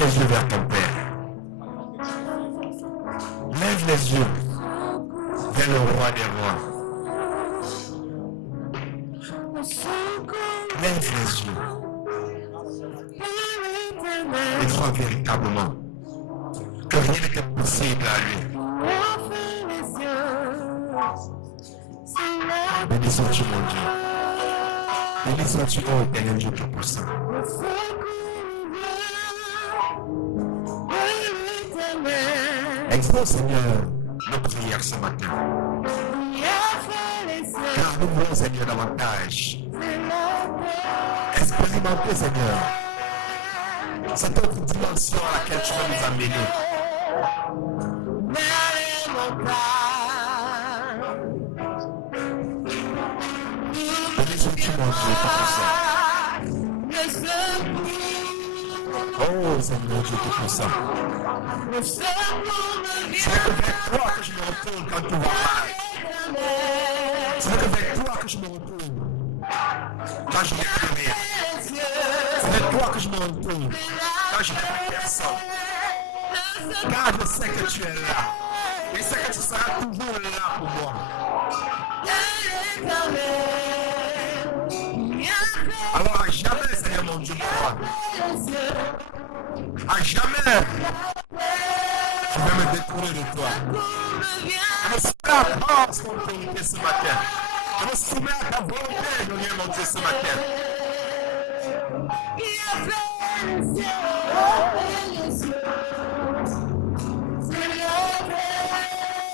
les yeux vers ton Père. Lève les yeux vers le roi des rois. Lève les yeux. Et crois véritablement que rien n'était possible à lui. Béni sois-tu mon Dieu. Béni sois-tu, ô éternel Dieu Tout-Puissant. Exauce, Seigneur, nos prières ce matin. Car nous voulons, Seigneur, davantage expérimenter, Seigneur, cette autre dimension à laquelle tu vas nous amener. Béni sois-tu mon Dieu Tout-Puissant. Oh Seigneur Dieu Tout-Puissant. C'est que vers toi que je me retourne quand tout va mal. C'est que vers toi que je me retourne quand je n'ai plus rien. C'est vers toi que je me retourne quand je n'ai plus personne. Car je sais que tu es là. Et je sais que tu seras toujours là pour moi. Alors à jamais, Seigneur mon Dieu, moi, à jamais, je vais me détourner de toi. Je me soumets à ta volonté ce matin. Je me soumets à ta volonté, Seigneur mon Dieu, ce matin.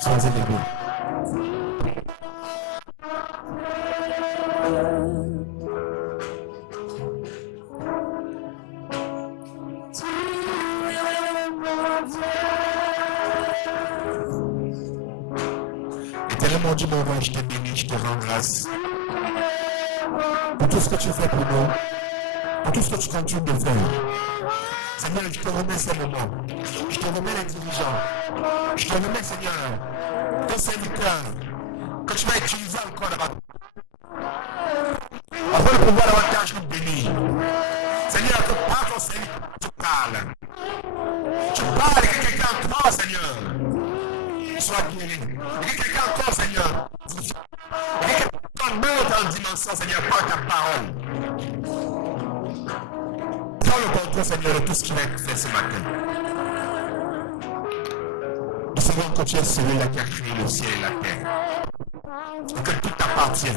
Sois élevé. Éternel mon Dieu, mon roi, je te bénis, je te rends grâce pour tout ce que tu fais pour nous, pour tout ce que tu continues de faire. Seigneur, je te remets ces moments, je te remets les dirigeants, je te remets, Seigneur, ton serviteur, que tu vas utiliser encore davantage, afin de pouvoir davantage nous bénir. Seigneur, que par ton serviteur, tu parles et que quelqu'un entend, Seigneur, soit guéri. Et que quelqu'un encore, Seigneur, et que quelqu'un monte en dimension, Seigneur, par ta parole. Prends le contrôle, Seigneur, de tout ce qui va être fait ce matin. Nous savons que tu es celui-là qui a créé le ciel et la terre. Et que tout t'appartient.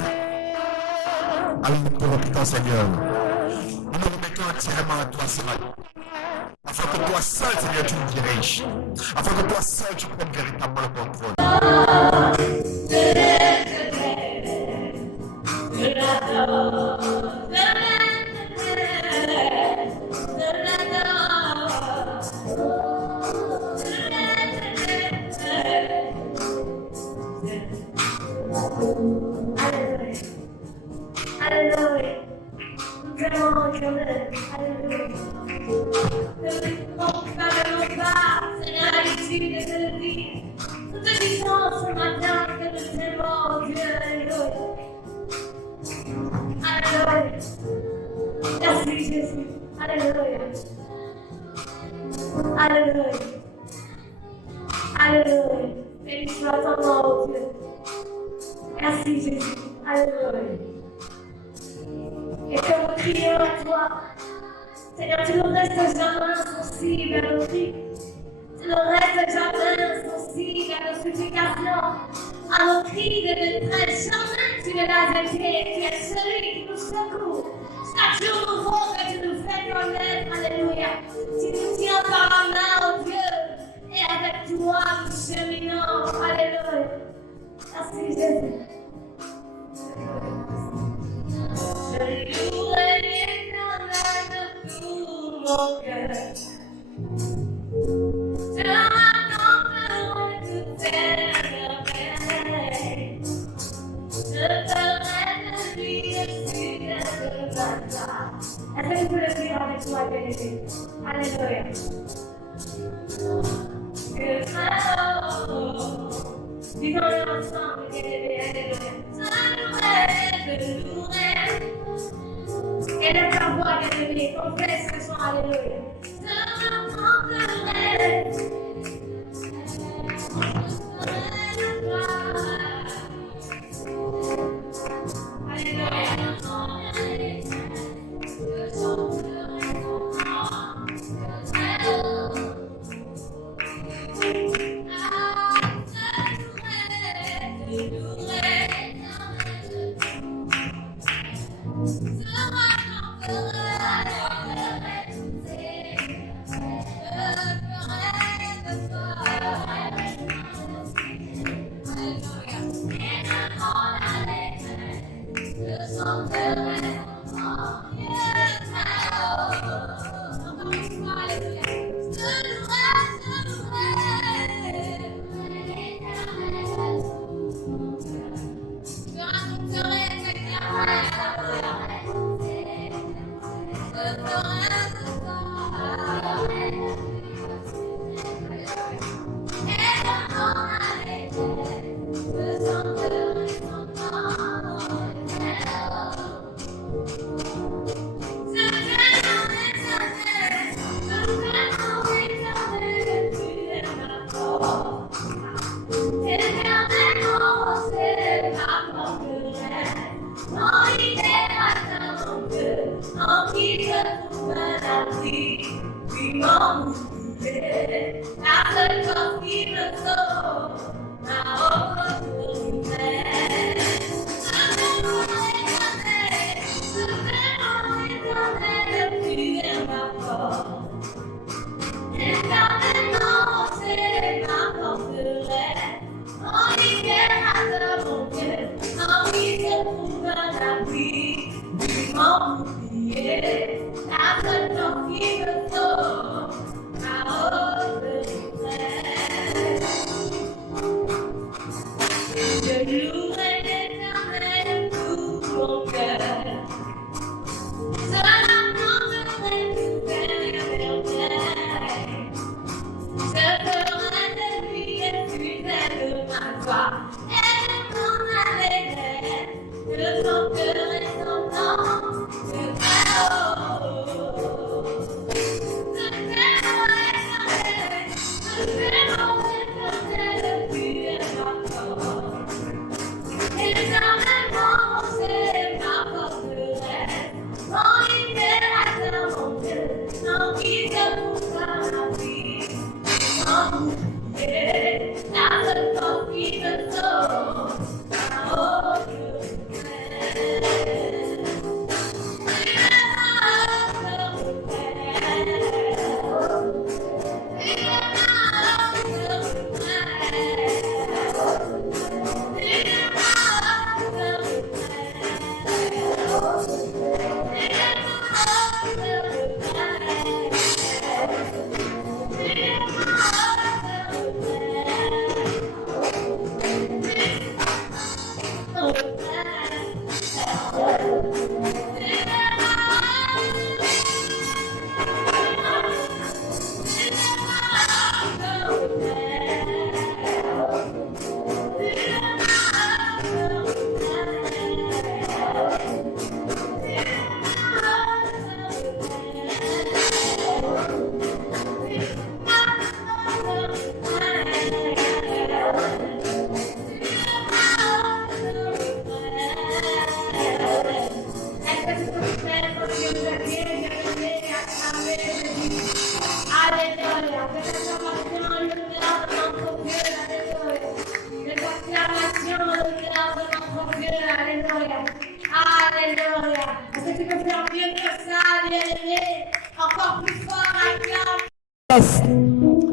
Alors nous te remettons, Seigneur. Nous nous remettons entièrement à toi ce matin. Afin que toi seul, Seigneur, tu nous diriges. Afin que toi seul, tu prennes véritablement le contrôle. Alléluia. Vraiment, Alléluia. Seigneur, ici, de te le dire. Nous te disons ce matin que nous t'aimons, Dieu. Alléluia. Alléluia. Merci, Jésus. Alléluia. Alléluia. Alléluia. Béni soit ton nom, Dieu. Merci, Jésus. Alléluia. Et que nous crions à toi. Seigneur, tu ne restes jamais insensible à nos cris. Tu ne restes jamais insensible à nos supplications, à nos cris de détresse. Jamais tu ne l'as été. Tu es celui qui nous secoue. Chaque jour nouveau que tu nous fais connaître. Alléluia. Tu nous tiens par la main, oh Dieu. Et avec toi, nous cheminons. Alléluia. Merci, Jésus. Je louerai l'Éternel de tout mon cœur. Je raconterai toutes tes merveilles. Je ferai de lui le sujet de bataille. Est-ce que vous pouvez le dire avec moi, bien-aimé? Alléluia. Que disons-le ensemble, bien-aimé. Alléluia. Je louerai. Et laisse ta voix, bien-aimé, confesse ce soir, alléluia.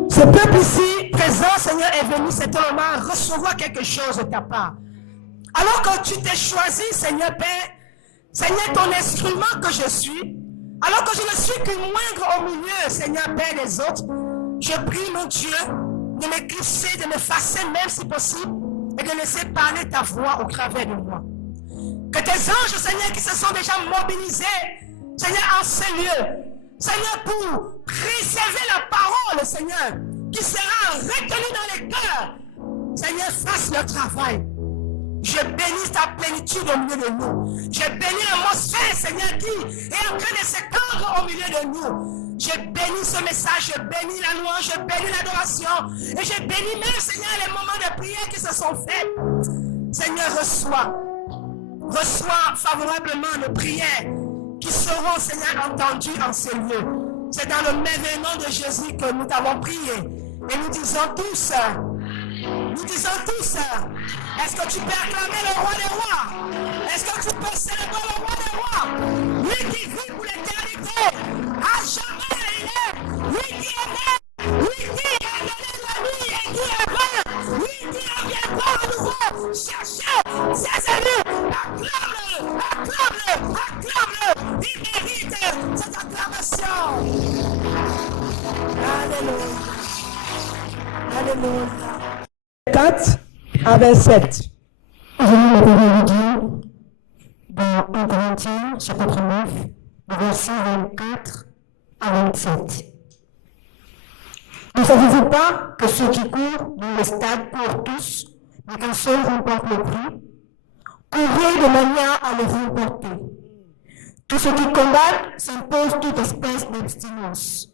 Ce peuple ici présent, Seigneur, est venu cet moment recevoir quelque chose de ta part. Alors que tu t'es choisi, Seigneur Père, Seigneur, ton instrument que je suis, alors que je ne suis qu'une moindre au milieu, Seigneur Père, des autres, je prie, mon Dieu, de m'éclipser, de m'effacer même si possible, et de laisser parler ta voix au travers de moi. Que tes anges, Seigneur, qui se sont déjà mobilisés, Seigneur, en ces lieux, Seigneur, pour préserver la parole, Seigneur, qui sera retenue dans les cœurs, Seigneur, fasse le travail. Je bénis ta plénitude au milieu de nous. Je bénis l'atmosphère, Seigneur, qui est en train de s'étendre au milieu de nous. Je bénis ce message, je bénis la louange, je bénis l'adoration. Et je bénis même, Seigneur, les moments de prière qui se sont faits. Seigneur, reçois favorablement nos prières qui seront, Seigneur, entendues en ces lieux. C'est dans le merveilleux nom de Jésus que nous t'avons prié. Et nous disons tous, est-ce que tu peux acclamer le roi des rois? Est-ce que tu peux célébrer le roi des rois? Lui qui vit pour l'éternité, à jamais il est, lui qui est né, lui qui a donné la vie et qui est vrai, lui qui reviendra à nouveau, cherchez ses élus, acclame-le, il mérite cette acclamation. Alléluia. 4 à 27. Je lis la parole de Dieu dans 1 Corinthiens, chapitre 9, versets 24 à 27. Ne savez-vous pas que ceux qui courent dans le stade courent tous, mais qu'un seul remporte le prix? Courez de manière à le remporter. Tous ceux qui combattent s'imposent toute espèce d'abstinence,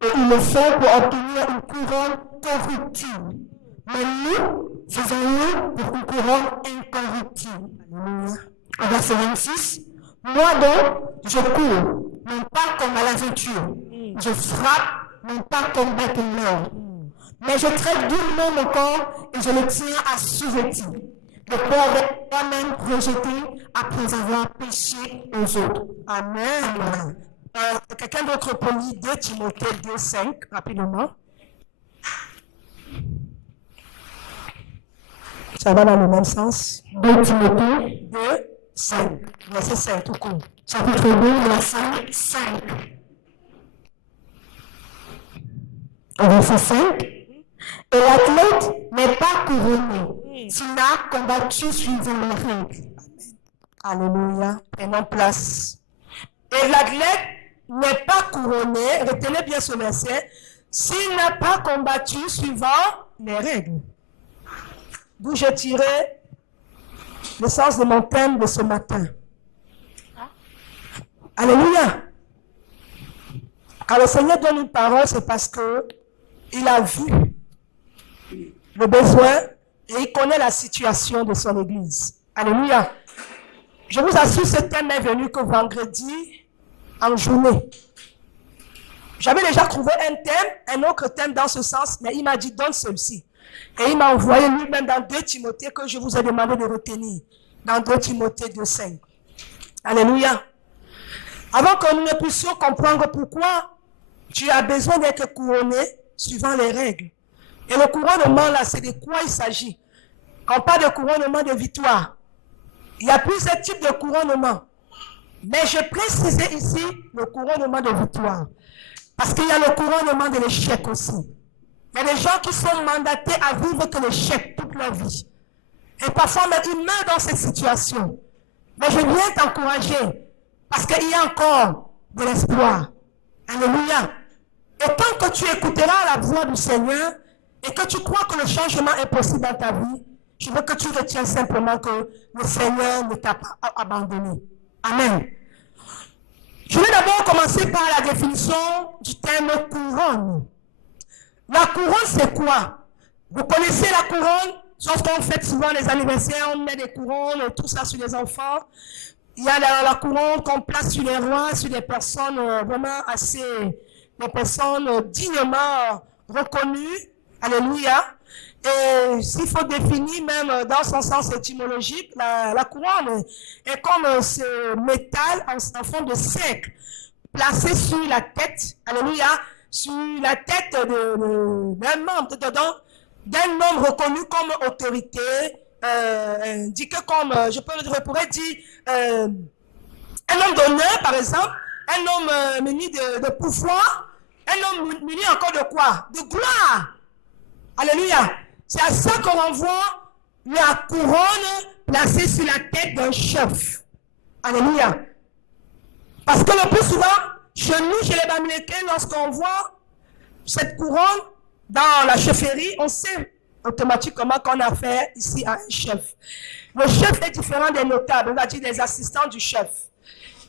et ils le font pour obtenir une couronne corruptible. Mais nous, faisons-le pour une couronne incorruptible. Alléluia. Au verset 26, moi donc, je cours, non pas comme à l'aventure. Je frappe, non pas comme bâtonneur. Mais je traite durement mon corps et je le tiens assujetti. De peur d'être moi-même rejeté après avoir péché aux autres. Amen. Quelqu'un d'autre peut lire 2 Timothée 2, 5, rapidement. Ça va dans le même sens. 2 Timothée, 2, 5. Verset 5, tout court. chapitre 2, verset 5. Au verset 5. Et l'athlète n'est pas couronné s'il n'a combattu suivant les règles. Alléluia. Prenons place. Et l'athlète n'est pas couronné, retenez bien ce verset, s'il n'a pas combattu suivant les règles. D'où j'ai tiré le sens de mon thème de ce matin. Alléluia. Quand le Seigneur donne une parole, c'est parce qu'il a vu le besoin et il connaît la situation de son église. Alléluia. Je vous assure, ce thème est venu que vendredi en journée. J'avais déjà trouvé un thème, un autre thème dans ce sens, mais il m'a dit donne celui-ci. Et il m'a envoyé lui-même dans 2 Timothée que je vous ai demandé de retenir. Dans 2 Timothée 2,5. Alléluia. Avant que nous ne puissions comprendre pourquoi tu as besoin d'être couronné suivant les règles. Et le couronnement là, c'est de quoi il s'agit? Quand on parle de couronnement de victoire, il y a plusieurs types de couronnement. Mais je précisais ici le couronnement de victoire. Parce qu'il y a le couronnement de l'échec aussi. Il y a des gens qui sont mandatés à vivre que l'échec toute leur vie. Et parfois même ils meurent dans cette situation. Mais je viens t'encourager. Parce qu'il y a encore de l'espoir. Alléluia. Et tant que tu écouteras la voix du Seigneur et que tu crois que le changement est possible dans ta vie, je veux que tu retiens simplement que le Seigneur ne t'a pas abandonné. Amen. Je vais d'abord commencer par la définition du terme couronne. La couronne, c'est quoi? Vous connaissez la couronne? Sauf qu'on fait souvent les anniversaires, on met des couronnes, tout ça sur les enfants. Il y a la couronne qu'on place sur les rois, sur des personnes vraiment des personnes dignement reconnues. Alléluia. Et s'il faut définir même dans son sens étymologique, la couronne est comme ce métal en forme de cercle placé sur la tête. Alléluia. Sur la tête d'un membre, d'un homme reconnu comme autorité, indiqué comme, je pourrais dire, un homme d'honneur, par exemple, un homme muni de pouvoir, un homme muni encore de quoi? De gloire. Alléluia. C'est à ça qu'on renvoie la couronne placée sur la tête d'un chef. Alléluia. Parce que le plus souvent, chez nous, chez les Bamilekés, lorsqu'on voit cette couronne dans la chefferie, on sait automatiquement qu'on a affaire ici à un chef. Le chef est différent des notables, on va dire des assistants du chef.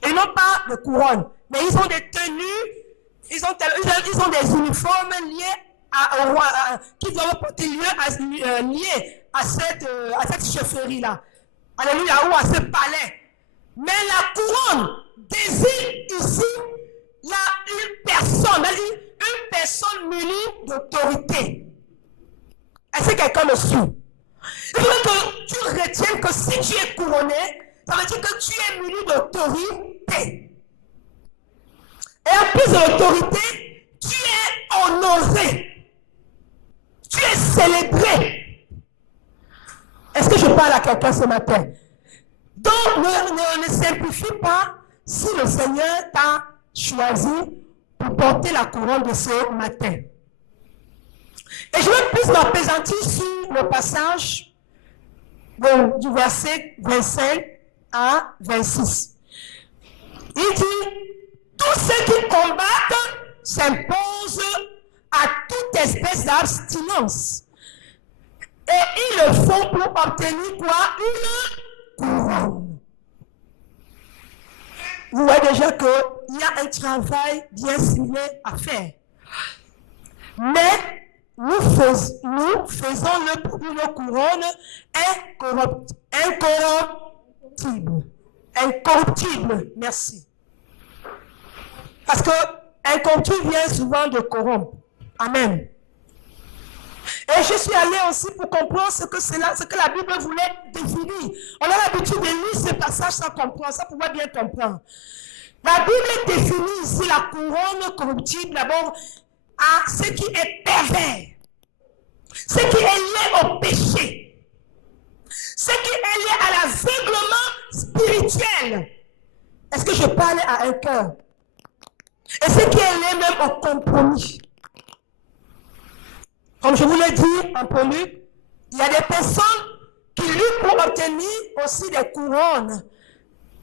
Ils n'ont pas de couronne, mais ils ont des tenues, ils ont des uniformes liés au roi, qui doivent porter liés à cette chefferie-là. Alléluia, ou à ce palais. Mais la couronne désigne ici une personne munie d'autorité. Est-ce que quelqu'un me suit? Il faudrait que tu retiennes que si tu es couronné, ça veut dire que tu es muni d'autorité. Et en plus de l'autorité, tu es honoré. Tu es célébré. Est-ce que je parle à quelqu'un ce matin? Donc, ne simplifie pas si le Seigneur t'a choisi pour porter la couronne de ce matin. Et je vais plus m'appesantir sur le passage du verset 25 à 26. Il dit, tous ceux qui combattent s'imposent à toute espèce d'abstinence. Et ils le font pour obtenir quoi? Une couronne. Vous voyez déjà qu'il y a un travail bien ciblé à faire. Mais nous faisons-le pour une couronne incorruptible. Merci. Parce que incorruptible vient souvent de corrompre. Amen. Et je suis allé aussi pour comprendre ce que la Bible voulait définir. On a l'habitude de lire ce passage sans comprendre, ça pour bien comprendre. La Bible définit ici la couronne corruptible d'abord à ce qui est pervers, ce qui est lié au péché, ce qui est lié à l'aveuglement spirituel. Est-ce que je parle à un cœur? Et ce qui est lié même au compromis. Comme je vous l'ai dit en prélude, il y a des personnes qui luttent pour obtenir aussi des couronnes,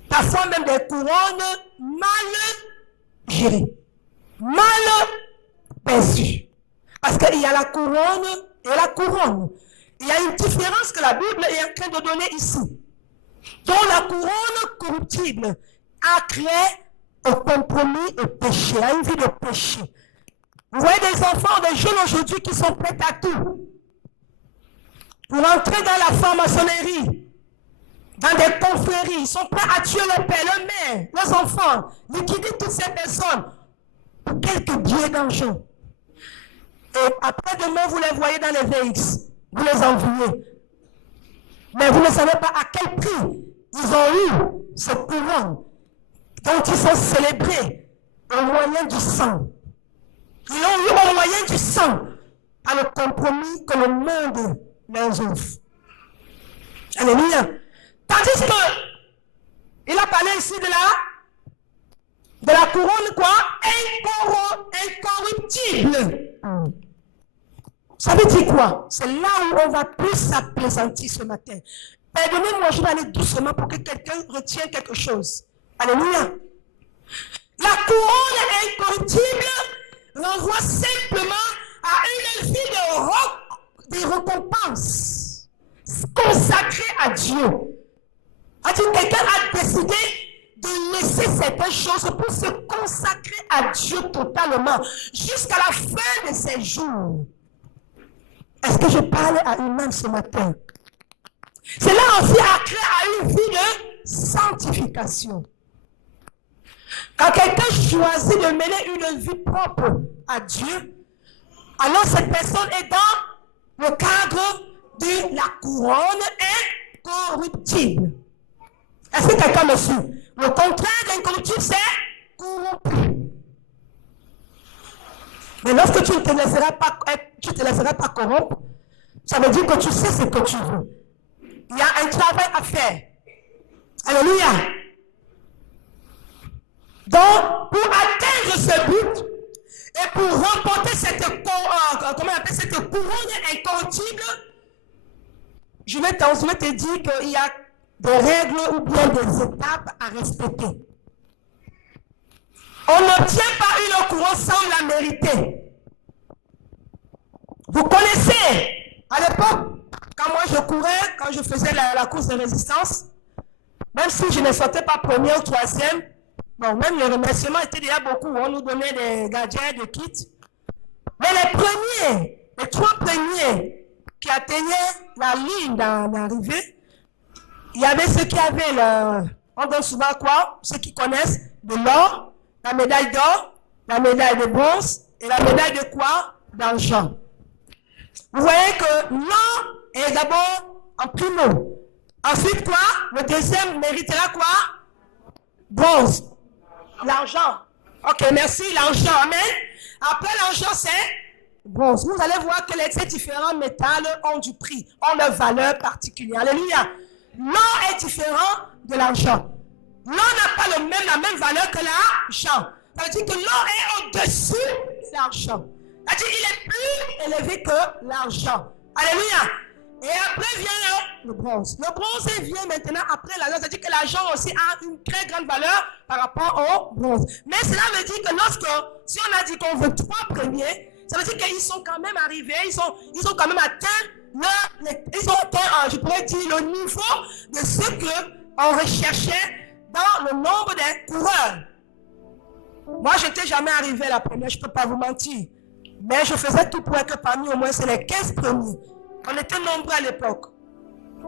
parfois même des couronnes mal gérées, mal perçues. Parce qu'il y a la couronne et la couronne. Il y a une différence que la Bible est en train de donner ici. Donc la couronne corruptible a créé au compromis et péché, à une vie de péché. Vous voyez des enfants, des jeunes aujourd'hui qui sont prêts à tout. Pour entrer dans la franc-maçonnerie, dans des confréries, ils sont prêts à tuer leur père, leur mère, leurs enfants, liquider toutes ces personnes pour quelques billets d'argent. Et après-demain, vous les voyez dans les VX, vous les enviez. Mais vous ne savez pas à quel prix ils ont eu ce courant dont ils sont célébrés au moyen du sang. Ils l'ont eu au moyen du sang, à le compromis que le monde leur offre. Alléluia. Tandis que il a parlé ici de la couronne quoi? Incorruptible. Ça veut dire quoi? C'est là où on va plus s'appesantir ce matin. Pardonnez-moi, je vais aller doucement pour que quelqu'un retienne quelque chose. Alléluia. La couronne incorruptible renvoie simplement à une vie de récompense consacrée à Dieu. Quelqu'un a décidé de laisser certaines choses pour se consacrer à Dieu totalement jusqu'à la fin de ses jours. Est-ce que je parle à une âme ce matin? Cela aussi a créé à une vie de sanctification. Quand quelqu'un choisit de mener une vie propre à Dieu, alors cette personne est dans le cadre de la couronne incorruptible. Est-ce que quelqu'un me suit? Le contraire d'incorruptible, c'est corrompu. Mais lorsque tu ne te laisseras pas corrompre, ça veut dire que tu sais ce que tu veux. Il y a un travail à faire. Alléluia. Donc, pour atteindre ce but et pour remporter cette couronne incorruptible, je vais te dire qu'il y a des règles ou bien des étapes à respecter. On n'obtient pas une couronne sans la mériter. Vous connaissez, à l'époque, quand moi je courais, quand je faisais la course de résistance, même si je ne sortais pas premier ou troisième, bon, même les remerciements étaient déjà beaucoup, on nous donnait des gadgets, des kits. Mais les 3 premiers qui atteignaient la ligne d'arrivée, il y avait ceux qui avaient on donne souvent quoi? Ceux qui connaissent de l'or, la médaille d'or, la médaille de bronze et la médaille de quoi? D'argent. Vous voyez que l'or est d'abord en primo. Ensuite quoi? Le deuxième méritera quoi? Bronze. L'argent. Ok, merci, l'argent. Amen. Après l'argent, c'est bronze. Vous allez voir que ces différents métals ont du prix, ont leur valeur particulière. Alléluia. L'or est différent de l'argent. L'or n'a pas la même valeur que l'argent. Ça veut dire que l'or est au-dessus de l'argent. C'est-à-dire, il est plus élevé que l'argent. Alléluia. Et après vient le bronze. Le bronze vient maintenant après l'argent. C'est-à-dire que l'argent aussi a une très grande valeur par rapport au bronze. Mais cela veut dire que si on a dit qu'on veut 3 premiers, ça veut dire qu'ils sont quand même arrivés, ils ont quand même atteint je pourrais dire, le niveau de ce qu'on recherchait dans le nombre des coureurs. Moi, je n'étais jamais arrivé à la première, je ne peux pas vous mentir. Mais je faisais tout pour être parmi au moins c'est les 15 premiers. On était nombreux à l'époque.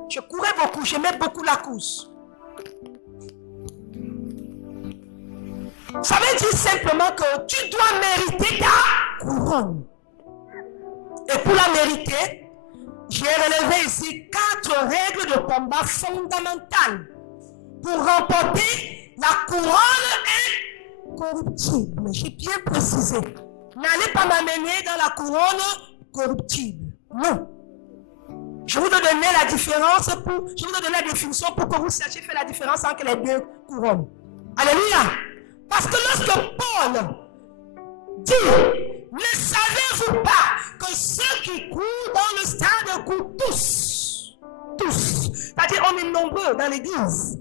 Je courais beaucoup, j'aimais beaucoup la course. Ça veut dire simplement que tu dois mériter ta couronne. Et pour la mériter, j'ai relevé ici 4 règles de combat fondamentales pour remporter la couronne incorruptible. J'ai bien précisé. N'allez pas m'amener dans la couronne corruptible. Non. Je vous donne la différence je vous donne la définition pour que vous sachiez faire la différence entre les 2 couronnes. Alléluia. Parce que lorsque Paul dit, ne savez-vous pas que ceux qui courent dans le stade courent tous. Tous. C'est-à-dire on est nombreux dans l'église.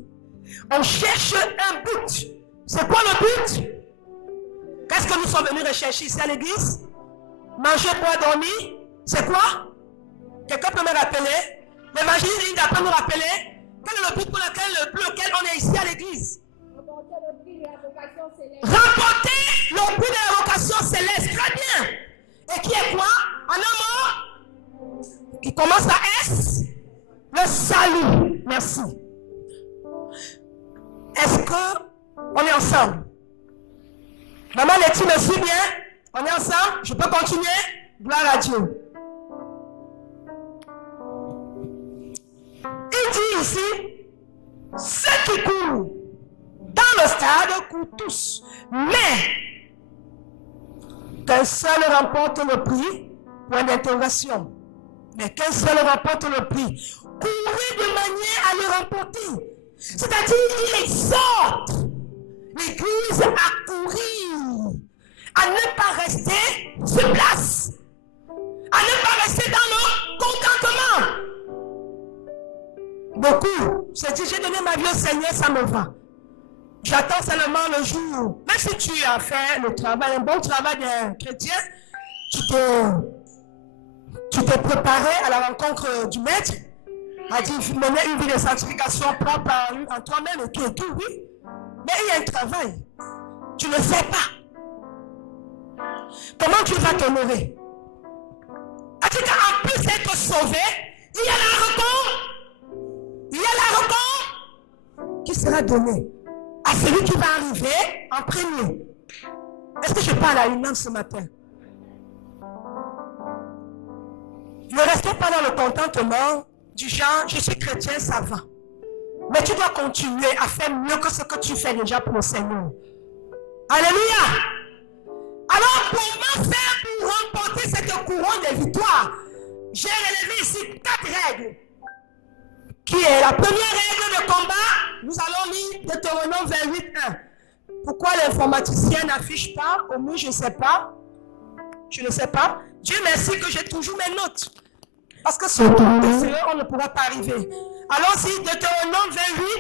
On cherche un but. C'est quoi le but? Qu'est-ce que nous sommes venus rechercher ici à l'église? Manger, boire, dormir. C'est quoi? Quelqu'un peut me rappeler? L'évangile il peut nous rappeler quel est le but pour lequel on est ici à l'église? Remporter le prix de la vocation céleste. Très bien. Et qui est quoi? En un mot qui commence à S. Le salut. Merci. Est-ce qu'on est ensemble? Maman, les-tu me suit bien? On est ensemble? Je peux continuer? Gloire à Dieu. Il dit ici, ceux qui courent dans le stade courent tous, mais qu'un seul remporte le prix, point d'interrogation. Mais qu'un seul remporte le prix. Courez de manière à le remporter. C'est-à-dire, il exhorte l'Église à courir, à ne pas rester sur place, à ne pas rester dans le contentement. Beaucoup se disent, j'ai donné ma vie au Seigneur, ça me va. J'attends seulement le jour. Même si tu as fait le travail, un bon travail d'un chrétien, tu t'es préparé à la rencontre du Maître, a dit mener une vie de sanctification propre en toi-même et tout, oui. Mais il y a un travail. Tu ne sais pas. Comment tu vas t'honorer? A-t-il qu'en plus d'être sauvé, il y a la rencontre. Il y a la rencontre qui sera donnée à celui qui va arriver en premier. Est-ce que je parle à une âme ce matin? Ne restez pas dans le contentement du genre, je suis chrétien, ça va. Mais tu dois continuer à faire mieux que ce que tu fais déjà pour le Seigneur. Alléluia! Alors, comment faire pour remporter cette couronne de victoire? J'ai relevé ici 4 règles. Qui est la première règle de combat? Nous allons lire Deutéronome 28:1. Pourquoi l'informaticien n'affiche pas? Au mieux, je ne sais pas. Je ne sais pas. Dieu merci que j'ai toujours mes notes. Parce que sur on ne pourra pas arriver. Allons-y, Deutéronome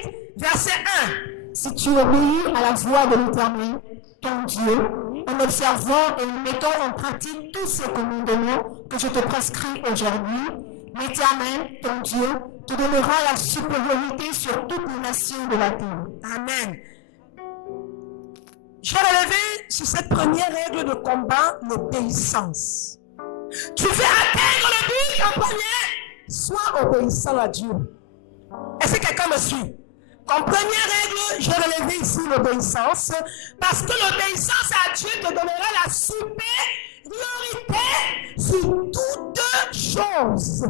28, verset 1. Si tu obéis à la voix de l'Éternel, ton Dieu, en observant et en mettant en pratique tous ces commandements que je te prescris aujourd'hui, l'Éternel, ton Dieu, te donnera la supériorité sur toutes les nations de la terre. Amen. J'ai relevé sur cette première règle de combat l'obéissance. Tu veux atteindre le but en premier? Sois obéissant à Dieu. Est-ce que quelqu'un me suit? Comme première règle, j'ai relevé ici l'obéissance, parce que l'obéissance à Dieu te donnera la supériorité sur toutes choses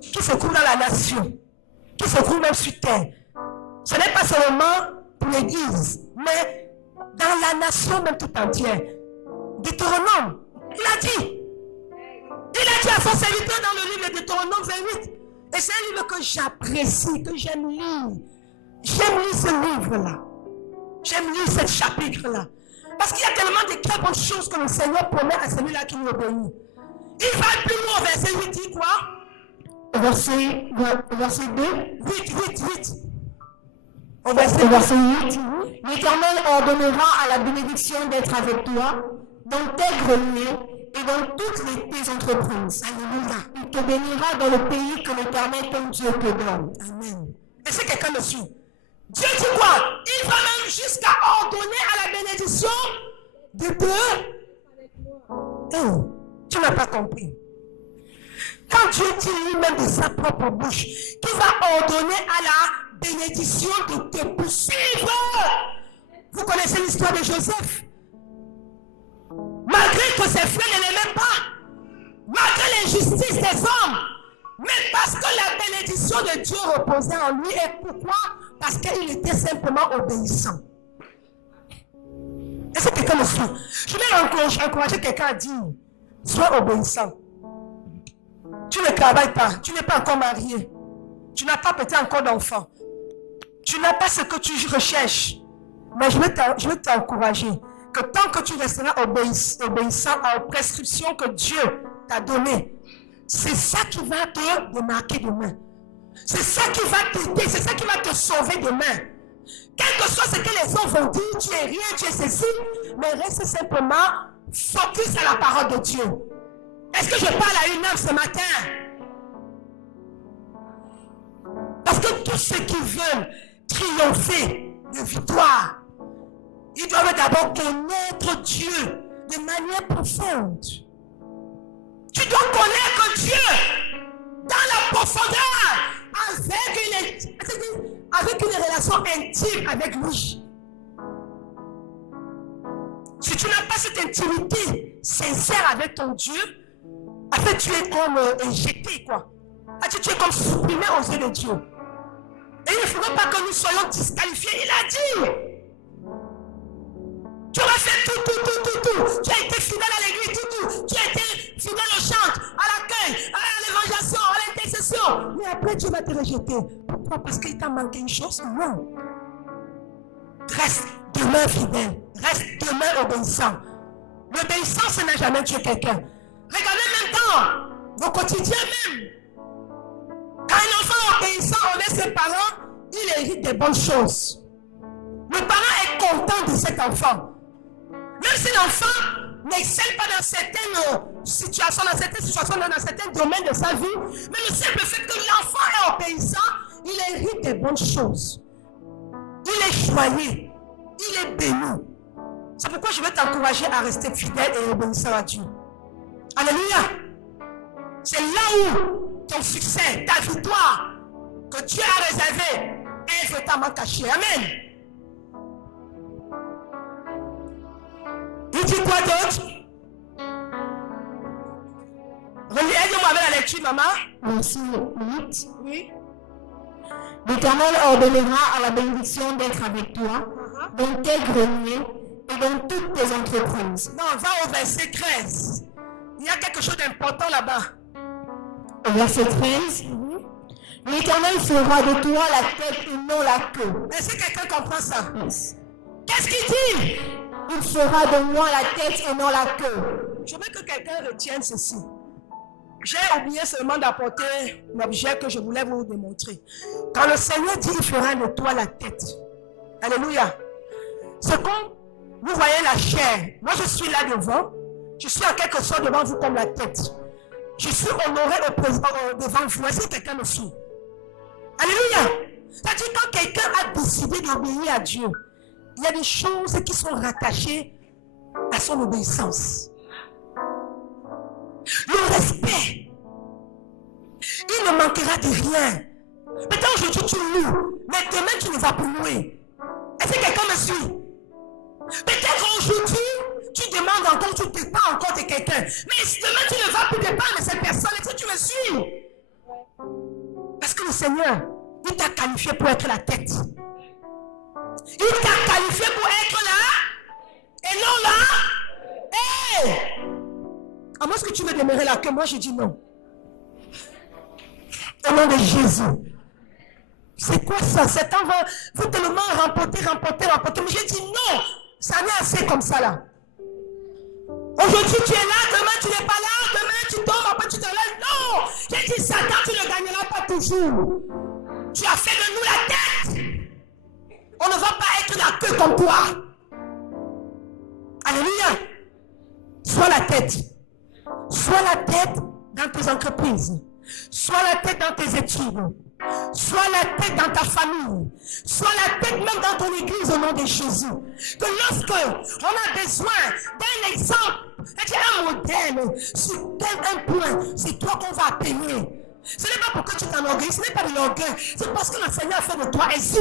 qui se trouvent dans la nation, qui se trouvent même sur terre. Ce n'est pas seulement pour l'Église, mais dans la nation même tout entière. Deutéronome, il a dit à son serviteur dans le livre de Deutéronome 28, et c'est un livre que j'apprécie, que j'aime lire. J'aime lire ce livre-là. J'aime lire ce chapitre-là. Parce qu'il y a tellement de très bonnes choses que le Seigneur promet à celui-là qui nous obéit. Il va plus loin au verset 8, dit quoi? Verset 2. 8. Au Au verset verset 8. L'Éternel ordonnera à la bénédiction d'être avec toi dans tes greniers et dans toutes tes entreprises. Alléluia. Il te bénira dans le pays que l'Éternel ton Dieu te donne. Amen. Est-ce que quelqu'un me suit? Dieu dit quoi? Il va même jusqu'à ordonner à la bénédiction de Dieu. Oh, tu n'as pas compris. Quand Dieu dit lui-même de sa propre bouche qu'il va ordonner à la bénédiction de te poursuivre. Vous connaissez l'histoire de Joseph? Malgré que ses frères ne l'aimaient pas, malgré l'injustice des hommes, mais parce que la bénédiction de Dieu reposait en lui. Et pourquoi? Parce qu'il était simplement obéissant. Est-ce que quelqu'un me suit? Je vais encourager quelqu'un à dire, sois obéissant. Tu ne travailles pas, tu n'es pas encore marié, tu n'as pas peut-être encore d'enfant, tu n'as pas ce que tu recherches. Mais je vais t'encourager que tant que tu resteras obéissant aux prescriptions que Dieu t'a données, c'est ça qui va te démarquer demain. C'est ça qui va t'aider, c'est ça qui va te sauver demain. Quel que soit ce que les hommes vont dire, tu es rien, tu es ceci, mais reste simplement focus à la parole de Dieu. Est-ce que je parle à une âme ce matin? Parce que tous ceux qui veulent triompher de victoire, ils doivent d'abord connaître Dieu de manière profonde. Tu dois connaître Dieu dans la profondeur, avec une relation intime avec lui. Si tu n'as pas cette intimité sincère avec ton Dieu, en fait, tu es comme injecté, quoi. Tu es comme supprimé aux yeux de Dieu. Et il ne faudrait pas que nous soyons disqualifiés. Il a dit, tu auras fait tout. Tu as été fidèle à l'église, tout. Tu as été fidèle au chant, à l'accueil, à l'évangélisation, à l'intercession. Mais après, Dieu va te rejeter. Pourquoi? Parce qu'il t'a manqué une chose? Non. Reste demain fidèle. Reste demain obéissant. L'obéissance n'a jamais tué quelqu'un. Regardez même dans vos quotidiens même. Quand un enfant obéissant envers ses parents, il hérite des bonnes choses. Le parent est content de cet enfant. Même si l'enfant n'excelle pas dans certaines situations, dans certains domaines de sa vie, mais le simple fait que l'enfant est obéissant, il hérite des bonnes choses. Il est joyeux, il est béni. C'est pourquoi je vais t'encourager à rester fidèle et obéissant à Dieu. Alléluia. C'est là où ton succès, ta victoire, que Dieu a réservé, est totalement cachée. Amen. Il dit quoi d'autre? Aide-moi avec la lecture, maman. Verset 8. Oui. L'Éternel ordonnera à la bénédiction d'être avec toi dans tes greniers et dans toutes tes entreprises. Non, va au verset 13. Il y a quelque chose d'important là-bas. Au verset 13. L'Éternel fera de toi la tête et non la queue. Est-ce que quelqu'un comprend ça? Yes. Qu'est-ce qu'il dit? Il fera de moi la tête et non la queue. Je veux que quelqu'un retienne ceci. J'ai oublié seulement d'apporter l'objet que je voulais vous démontrer. Quand le Seigneur dit, il fera de toi la tête. Alléluia. C'est comme, vous voyez la chair. Moi, je suis là devant. Je suis en quelque sorte devant vous comme la tête. Je suis honoré devant vous. Est-ce que quelqu'un me suit? Alléluia. C'est-à-dire quand quelqu'un a décidé d'obéir à Dieu, il y a des choses qui sont rattachées à son obéissance. Le respect. Il ne manquera de rien. Peut-être aujourd'hui tu loues, mais demain tu ne vas plus louer. Est-ce que quelqu'un me suit? Peut-être aujourd'hui tu demandes encore, tu dépends encore de quelqu'un. Mais demain tu ne vas plus dépendre de cette personne. Est-ce que tu me suis? Parce que le Seigneur, il t'a qualifié pour être la tête. Il t'a qualifié pour être là et non là. Hey! À moins que tu veux demeurer là, que moi je dis non. Au nom de Jésus. C'est quoi ça? Cet homme veut tellement remporter. Mais j'ai dit non. ça n'est assez comme ça là. Aujourd'hui tu es là, demain tu n'es pas là, demain tu tombes, après tu te lèves. Non, j'ai dit Satan, tu ne gagneras pas toujours. Tu as fait de nous la tête. On ne va pas être la queue comme toi. Alléluia. Sois la tête. Sois la tête dans tes entreprises. Sois la tête dans tes études. Sois la tête dans ta famille. Sois la tête même dans ton église au nom de Jésus. Que lorsque on a besoin d'un exemple, un modèle, sur un point, c'est toi qu'on va appeler. Ce n'est pas pour que tu t'enorgueillis, ce n'est pas de l'orgueil. C'est parce que le Seigneur a fait de toi ainsi.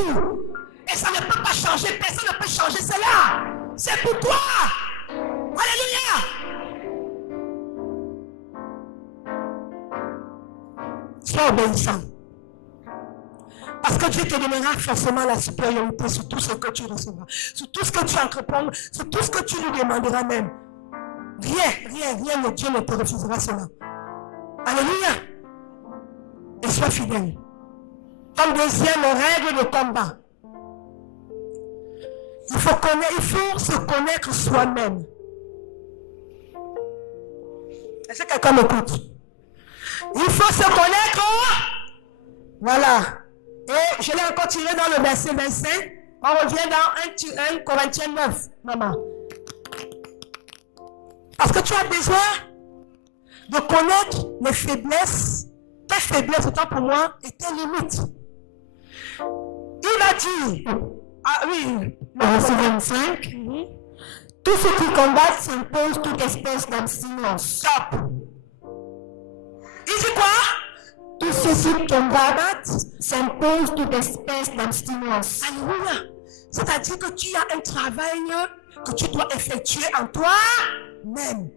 Et ça ne peut pas changer, personne ne peut changer cela. C'est pour toi. Alléluia. Sois obéissant. Parce que Dieu te donnera forcément la supériorité sur tout ce que tu recevras, sur tout ce que tu entreprendras, sur tout ce que tu lui demanderas même. Rien de Dieu ne te refusera cela. Alléluia. Et sois fidèle. Comme deuxième règle de combat, il faut se connaître soi-même. Est-ce que quelqu'un m'écoute? Il faut se connaître. Voilà. Et je l'ai encore tiré dans le verset 25. On revient dans 1 Corinthiens 9, maman. Parce que tu as besoin de connaître les faiblesses, tes faiblesses, autant pour moi, et tes limites. Il a dit, ah oui, verset 25, tous ceux qui combattent s'imposent toute espèce d'abstinence. stop. Il dit quoi? Tous ceux qui combattent s'imposent toute espèce d'abstinence. Alléluia. C'est-à-dire que tu as un travail que tu dois effectuer en toi-même.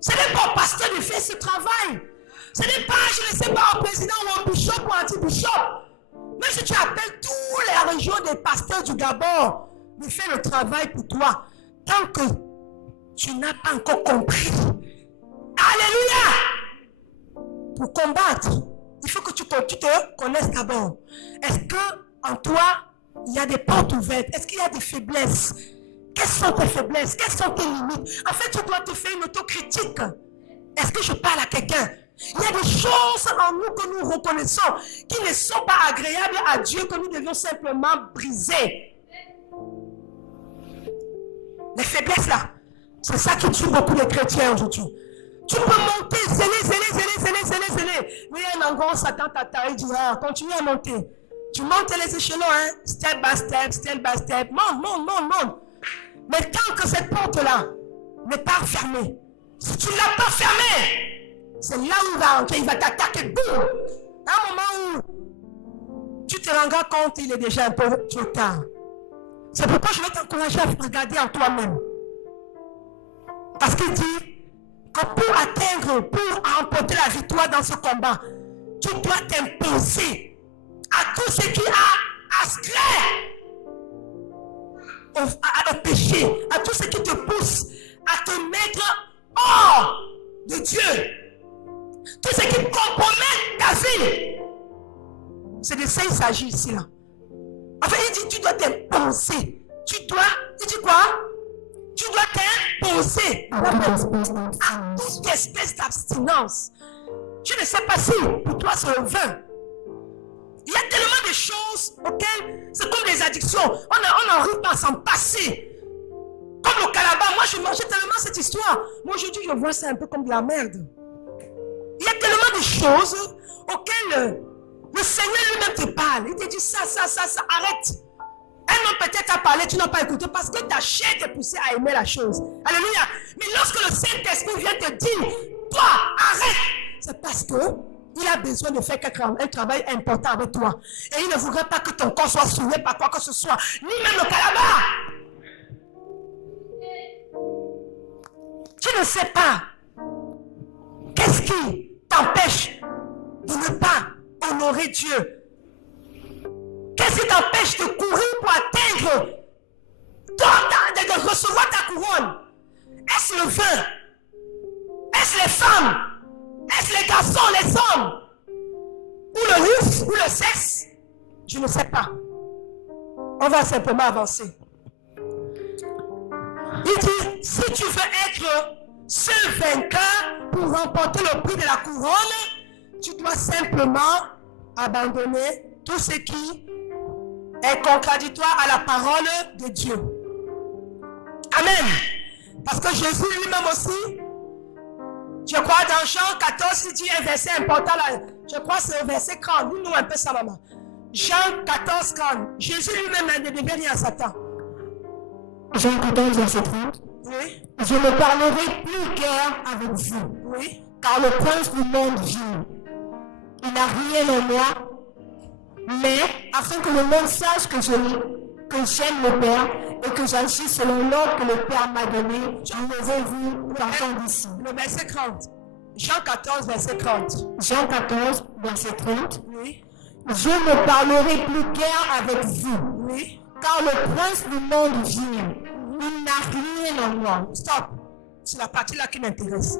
Ce n'est pas au pasteur de faire ce travail. Ce n'est pas, je ne sais pas, au président ou au bishop ou anti-bishop. Même si tu appelles tous les régions des pasteurs du Gabon de faire le travail pour toi, tant que tu n'as pas encore compris. Alléluia. Pour combattre, il faut que tu te connaisses d'abord. Est-ce qu'en toi, il y a des portes ouvertes? Est-ce qu'il y a des faiblesses? Quelles sont tes faiblesses? Quelles sont tes limites? En fait, tu dois te faire une autocritique. Est-ce que je parle à quelqu'un? Il y a des choses en nous que nous reconnaissons qui ne sont pas agréables à Dieu, que nous devions simplement briser. Les faiblesses là, c'est ça qui tue beaucoup de chrétiens aujourd'hui. Tu peux monter, zéler. Mais il y a un endroit où Satan t'attend et dit, continue à monter. Tu montes les échelons, hein, step by step, monte. Mais tant que cette porte-là n'est pas fermée, si tu ne l'as pas fermée, c'est là où il va entrer, il va t'attaquer, boum. À un moment où tu te rendras compte, il est déjà un peu trop tard. C'est pourquoi je vais t'encourager à regarder en toi-même. Parce qu'il dit que pour remporter la victoire dans ce combat, tu dois t'imposer à tout ce qui a aspect au péché, à tout ce qui te pousse à te mettre hors de Dieu. Tout ce qui compromet ta vie. C'est de ça qu'il s'agit ici là. Enfin, il dit tu dois t'imposer. Il dit quoi? Tu dois t'imposer à toute espèce d'abstinence. Je ne sais pas si pour toi c'est le vin. Il y a tellement de choses auxquelles c'est comme des addictions. On n'arrive pas à s'en passer. Comme le calabar, moi je mangeais tellement cette histoire. Moi aujourd'hui je vois ça un peu comme de la merde. Il y a tellement de choses auxquelles le Seigneur lui-même te parle. Il te dit ça, arrête. Un homme peut-être a parlé, tu n'as pas écouté parce que ta chair t'est poussée à aimer la chose. Alléluia. Mais lorsque le Saint-Esprit vient te dire, toi, arrête, c'est parce que il a besoin de faire un travail important avec toi. Et il ne voudrait pas que ton corps soit souillé par quoi que ce soit, ni même le calabar. Tu ne sais pas qu'est-ce qui t'empêche de ne pas honorer Dieu. Qu'est-ce qui t'empêche de courir pour atteindre, de recevoir ta couronne? Est-ce le vin? Est-ce les femmes? Est-ce les garçons, les hommes? Ou le luxe, ou le sexe? Je ne sais pas. On va simplement avancer. Il dit, si tu veux être seul vainqueur pour remporter le prix de la couronne, tu dois simplement abandonner tout ce qui est contradictoire à la parole de Dieu. Amen. Parce que Jésus lui-même aussi, je crois dans Jean 14, il dit un verset important là. Je crois que c'est le verset 30. Dis-nous un peu ça, maman. Jean 14, 30. Jésus lui-même ne devait rien à Satan. Jean 14, verset 30. Oui. Je ne parlerai plus guère avec vous, Oui. car le prince du monde vient. Il n'a rien en moi, mais afin que le monde sache que j'aime le Père et que j'agis selon l'ordre que le Père m'a donné, levez-vous, partons d'ici. Le verset 30. Jean 14, verset 30. Jean 14, verset 30. Oui. Je ne parlerai plus guère avec vous, Oui. car le prince du monde vient. Il n'a rien en moi. Stop. C'est la partie là qui m'intéresse.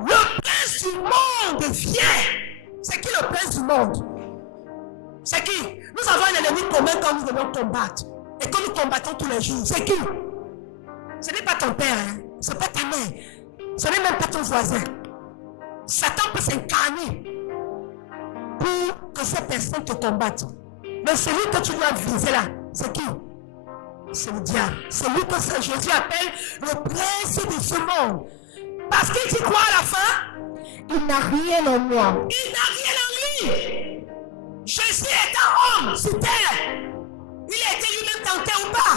Le prince du monde vient. C'est qui le prince du monde? C'est qui? Nous avons un ennemi commun quand nous devons combattre. Et que nous combattons tous les jours. C'est qui? Ce n'est pas ton père, hein? Ce n'est pas ta mère. Ce n'est même pas ton voisin. Satan peut s'incarner pour que cette personne te combatte. Mais celui que tu dois viser là, c'est qui? C'est le diable. C'est lui que Jésus appelle le prince de ce monde. Parce qu'il dit quoi à la fin? Il n'a rien en moi. Il n'a rien en lui. Jésus est un homme sur terre. Il a été lui-même tenté ou pas?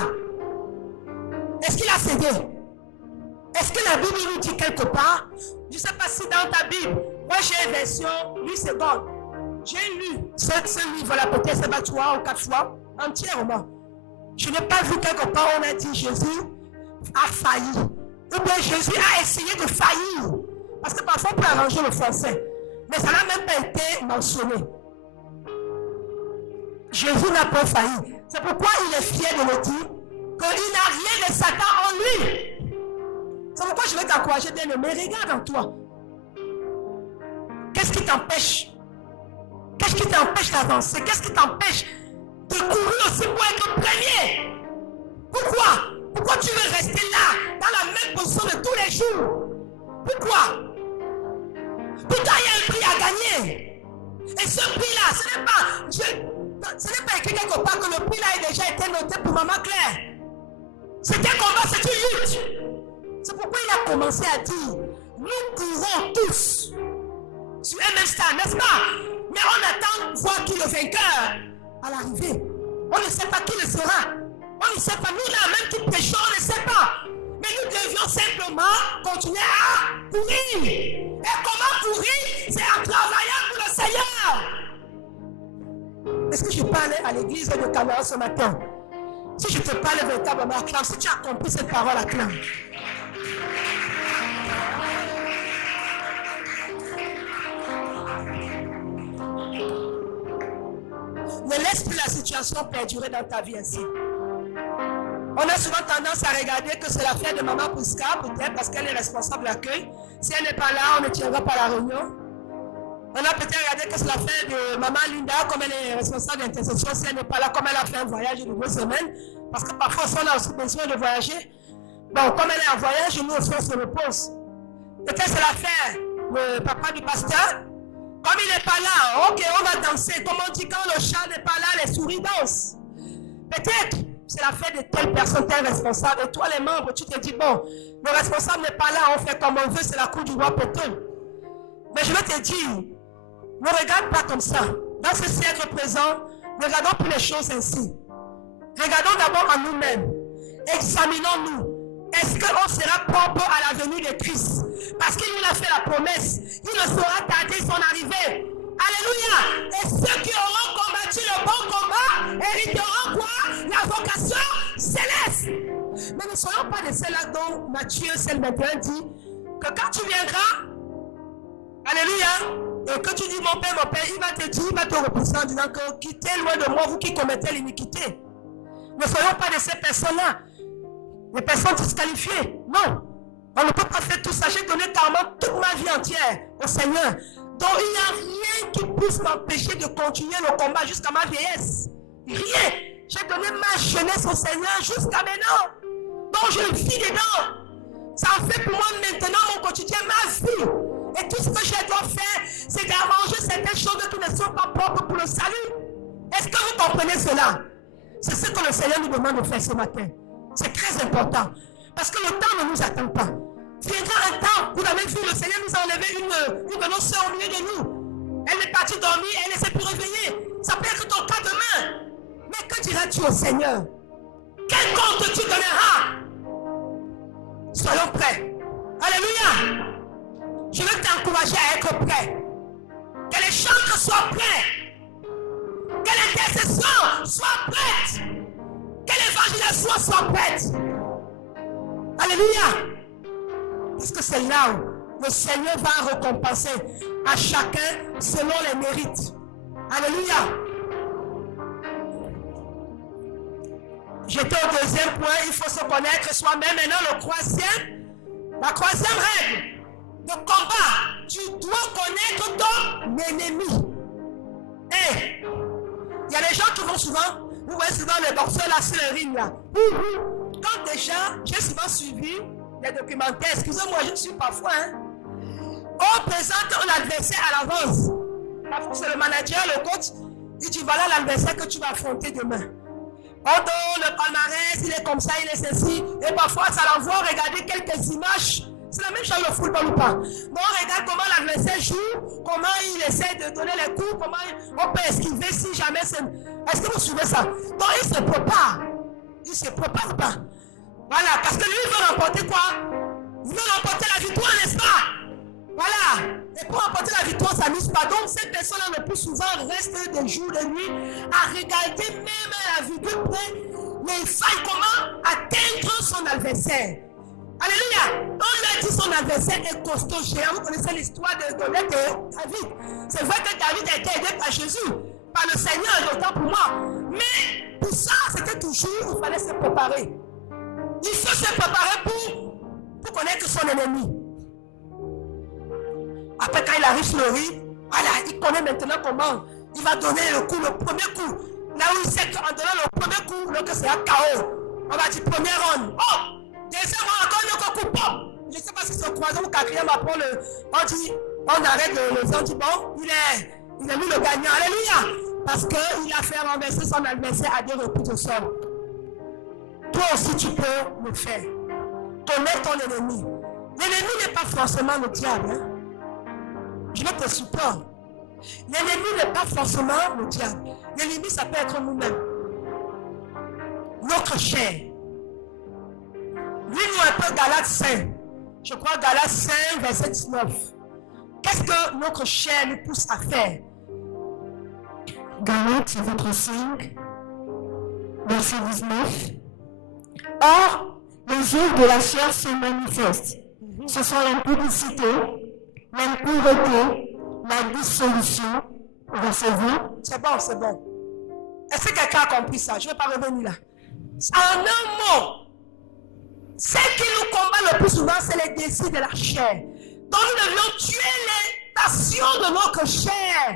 Est-ce qu'il a cédé? Est-ce que la Bible nous dit quelque part? Je ne sais pas si dans ta Bible, moi j'ai une version 8 secondes. J'ai lu ce livre-là peut-être 3 ou 4 fois, entièrement. Je n'ai pas vu quelque part où on a dit Jésus a failli. Ou bien Jésus a essayé de faillir. Parce que parfois on peut arranger le français. Mais ça n'a même pas été mentionné. Jésus n'a pas failli. C'est pourquoi il est fier de le dire qu'il n'a rien de Satan en lui. C'est pourquoi je vais t'encourager bien aimé. Regarde en toi. Qu'est-ce qui t'empêche? Qu'est-ce qui t'empêche d'avancer? Qu'est-ce qui t'empêche de courir aussi pour être premier? Pourquoi? Pourquoi tu veux rester là, dans la même position de tous les jours? Pourquoi? Pourtant, il y a un prix à gagner. Et ce prix-là, ce n'est pas écrit quelque part que le prix-là a déjà été noté pour Maman Claire. C'est un combat, c'est une lutte. C'est pourquoi il a commencé à dire, nous courons tous sur un même stade, n'est-ce pas? Mais on attend voir qui est le vainqueur à l'arrivée. On ne sait pas qui le sera. On ne sait pas, nous là même qui péchons, on ne sait pas. Mais nous devions simplement continuer à courir. Et comment courir? C'est en travaillant pour le Seigneur. Est-ce que je parlais à l'église de Cameroun ce matin? Si je te parle véritablement, acclame. Si tu as compris cette parole, acclame. Ne laisse plus la situation perdurer dans ta vie ainsi. On a souvent tendance à regarder que c'est l'affaire de Maman Pouska, peut-être parce qu'elle est responsable de l'accueil. Si elle n'est pas là, on ne tiendra pas la réunion. On a peut-être regardé que c'est l'affaire de Maman Linda, comme elle est responsable d'intercession. Si elle n'est pas là, comme elle a fait un voyage de 2 semaines, parce que parfois on a aussi besoin de voyager. Bon, comme elle est en voyage, nous aussi on se repose. Peut-être c'est l'affaire du papa du pasteur. Comme il n'est pas là, ok, on va danser. Comme on dit, quand le chat n'est pas là, les souris dansent. Peut-être c'est l'affaire de telle personne, tel responsable. Et toi, les membres, tu te dis, bon, le responsable n'est pas là, on fait comme on veut, c'est la cour du roi Péton. Mais je vais te dire, ne regarde pas comme ça. Dans ce siècle présent, ne regardons plus les choses ainsi. Regardons d'abord à nous-mêmes. Examinons-nous. Est-ce qu'on sera propre à la venue de Christ? Parce qu'il nous a fait la promesse. Il ne saura tarder son arrivée. Alléluia. Et ceux qui auront combattu le bon combat hériteront quoi? La vocation céleste. Mais ne soyons pas de ceux-là dont Matthieu 7:21 dit que quand tu viendras, alléluia, et que tu dis mon père, il va te dire, il va te repousser en disant que quittez loin de moi vous qui commettez l'iniquité. Ne soyons pas de ces personnes-là. Des personnes disqualifiées. Non. On ne peut pas faire tout ça. J'ai donné carrément toute ma vie entière au Seigneur. Donc il n'y a rien qui puisse m'empêcher de continuer le combat jusqu'à ma vieillesse. Rien. J'ai donné ma jeunesse au Seigneur jusqu'à maintenant. Donc je vis dedans. Ça en fait pour moi maintenant mon quotidien, ma vie. Et tout ce que je dois faire, c'est d'arranger certaines choses qui ne sont pas propres pour le salut. Est-ce que vous comprenez cela? C'est ce que le Seigneur nous demande de faire ce matin. C'est très important. Parce que le temps ne nous attend pas. Viendra un temps, vous avez vu, le Seigneur nous a enlevé une de nos soeurs au milieu de nous. Elle est partie dormir, elle ne s'est plus réveillée. Ça peut être ton cas demain. Mais que diras-tu au Seigneur? Quel compte tu donneras? Soyons prêts. Alléluia. Je veux t'encourager à être prêt. Que les chantres soient prêts. Que l'intercession soit prête. Que l'évangélisation soit prête. Alléluia. Parce que c'est là où le Seigneur va récompenser à chacun selon les mérites. Alléluia. J'étais au deuxième point, il faut se connaître soi-même. Maintenant, la troisième règle de combat, tu dois connaître ton ennemi. Et il y a des gens qui vont souvent, vous voyez souvent les boxeurs là sur le ring là. Quand déjà, j'ai souvent suivi les documentaires, excusez-moi, je suis parfois, on présente un adversaire à l'avance. Parfois c'est le manager, le coach, il dit voilà l'adversaire que tu vas affronter demain. On donne le palmarès, il est comme ça, il est ceci. Et parfois, ça l'envoie regarder quelques images. C'est la même chose le football ou pas. Bon, on regarde comment l'adversaire joue, comment il essaie de donner les coups, comment on peut esquiver si jamais c'est... Est-ce que vous suivez ça? Donc, il se prépare. Il se prépare pas. Voilà, parce que lui, il veut remporter quoi? Il veut remporter la victoire, n'est-ce pas? Voilà. Et pour remporter la victoire, ça n'amuse pas. Donc, cette personne-là, le plus souvent, reste des jours de nuit à regarder même à la virgule près les failles, comment atteindre son adversaire. Alléluia. On lui a dit son adversaire est costaud géant. Vous connaissez l'histoire de David. C'est vrai que David a été aidé par Jésus, par le Seigneur, autant pour moi. Mais pour ça, c'était toujours, il fallait se préparer. Il faut se préparer pour connaître son ennemi. Après, quand il arrive sur le ring, voilà, il connaît maintenant comment il va donner le coup, le premier coup. Là où il sait qu'en donnant le premier coup, donc c'est un KO. On va dire premier round. Oh! Deuxième round, encore un coup. Je ne sais pas si c'est au troisième ou quatrième, après on dit, on arrête le on dit bon, il est lui le gagnant. Alléluia! Parce qu'il a fait renverser son adversaire à 2 reprises au sol. Toi aussi, tu peux le faire. Connais ton ennemi. L'ennemi n'est pas forcément le diable. Hein? Je vais te supporter. L'ennemi n'est pas forcément le diable. L'ennemi, ça peut être nous-mêmes. Notre chair. Lis-nous un peu Galates 5. Je crois Galates 5, verset 19. Qu'est-ce que notre chair nous pousse à faire? Galates, chapitre 5, verset 19. Or, les œuvres de la chair se manifestent. Ce sont l'impudicité, l'impureté, la dissolution. Verset 20. C'est bon, c'est bon. Est-ce que quelqu'un a compris ça? Je ne vais pas revenir là. En un mot, ce qui nous combat le plus souvent, c'est les désirs de la chair. Donc nous devions tuer les passions de notre chair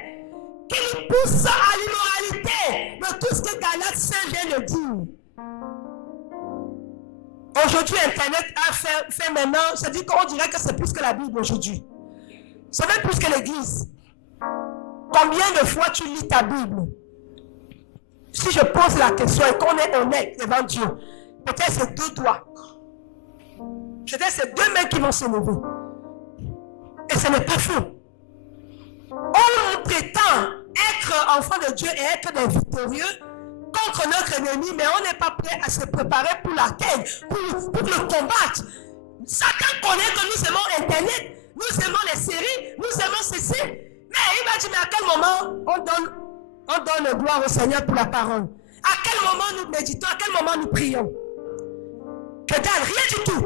qui nous poussent à l'immoralité de tout ce que Galates 5 vient de dire. Aujourd'hui, Internet a fait maintenant, c'est-à-dire qu'on dirait que c'est plus que la Bible aujourd'hui. C'est même plus que l'Église. Combien de fois tu lis ta Bible? Si je pose la question et qu'on est honnête devant Dieu, peut-être c'est 2 doigts. Peut-être c'est 2 mains qui vont se lever. Et ce n'est pas faux. On prétend être enfant de Dieu et être des victorieux contre notre ennemi, mais on n'est pas prêt à se préparer pour la guerre, pour le combattre. Satan connaît que nous aimons Internet, nous aimons les séries, nous aimons ceci. Mais il va dire, mais à quel moment on donne le gloire au Seigneur pour la parole? À quel moment nous méditons? À quel moment nous prions? Que dalle, rien du tout.